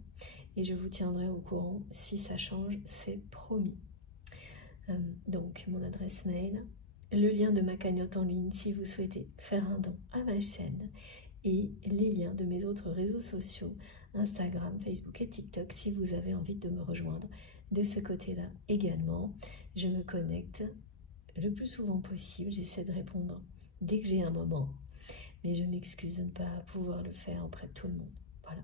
et je vous tiendrai au courant si ça change, c'est promis. Donc mon adresse mail, le lien de ma cagnotte en ligne si vous souhaitez faire un don à ma chaîne et les liens de mes autres réseaux sociaux, Instagram, Facebook et TikTok si vous avez envie de me rejoindre. De ce côté-là également, je me connecte le plus souvent possible. J'essaie de répondre dès que j'ai un moment, mais je m'excuse de ne pas pouvoir le faire auprès de tout le monde. Voilà.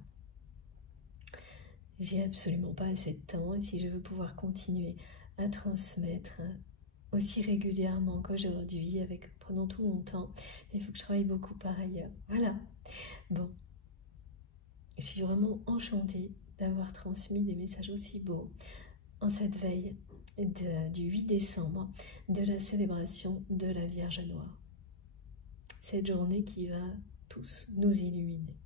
J'ai absolument pas assez de temps et si je veux pouvoir continuer à transmettre aussi régulièrement qu'aujourd'hui, prenant tout mon temps, il faut que je travaille beaucoup par ailleurs. Voilà. Bon, je suis vraiment enchantée d'avoir transmis des messages aussi beaux en cette veille du 8 décembre de la célébration de la Vierge Noire. Cette journée qui va tous nous illuminer.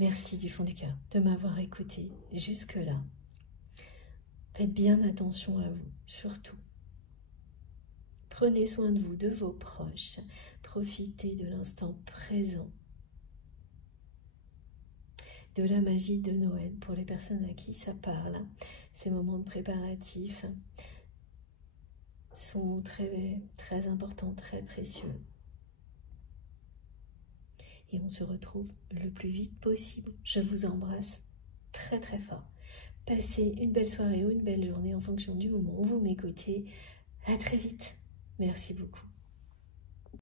Merci du fond du cœur de m'avoir écouté jusque-là. Faites bien attention à vous, surtout. Prenez soin de vous, de vos proches. Profitez de l'instant présent. de la magie de Noël pour les personnes à qui ça parle. Ces moments de préparatifs sont très importants, très précieux. Et on se retrouve le plus vite possible. Je vous embrasse très fort. Passez une belle soirée ou une belle journée en fonction du moment où vous m'écoutez. À très vite. Merci beaucoup.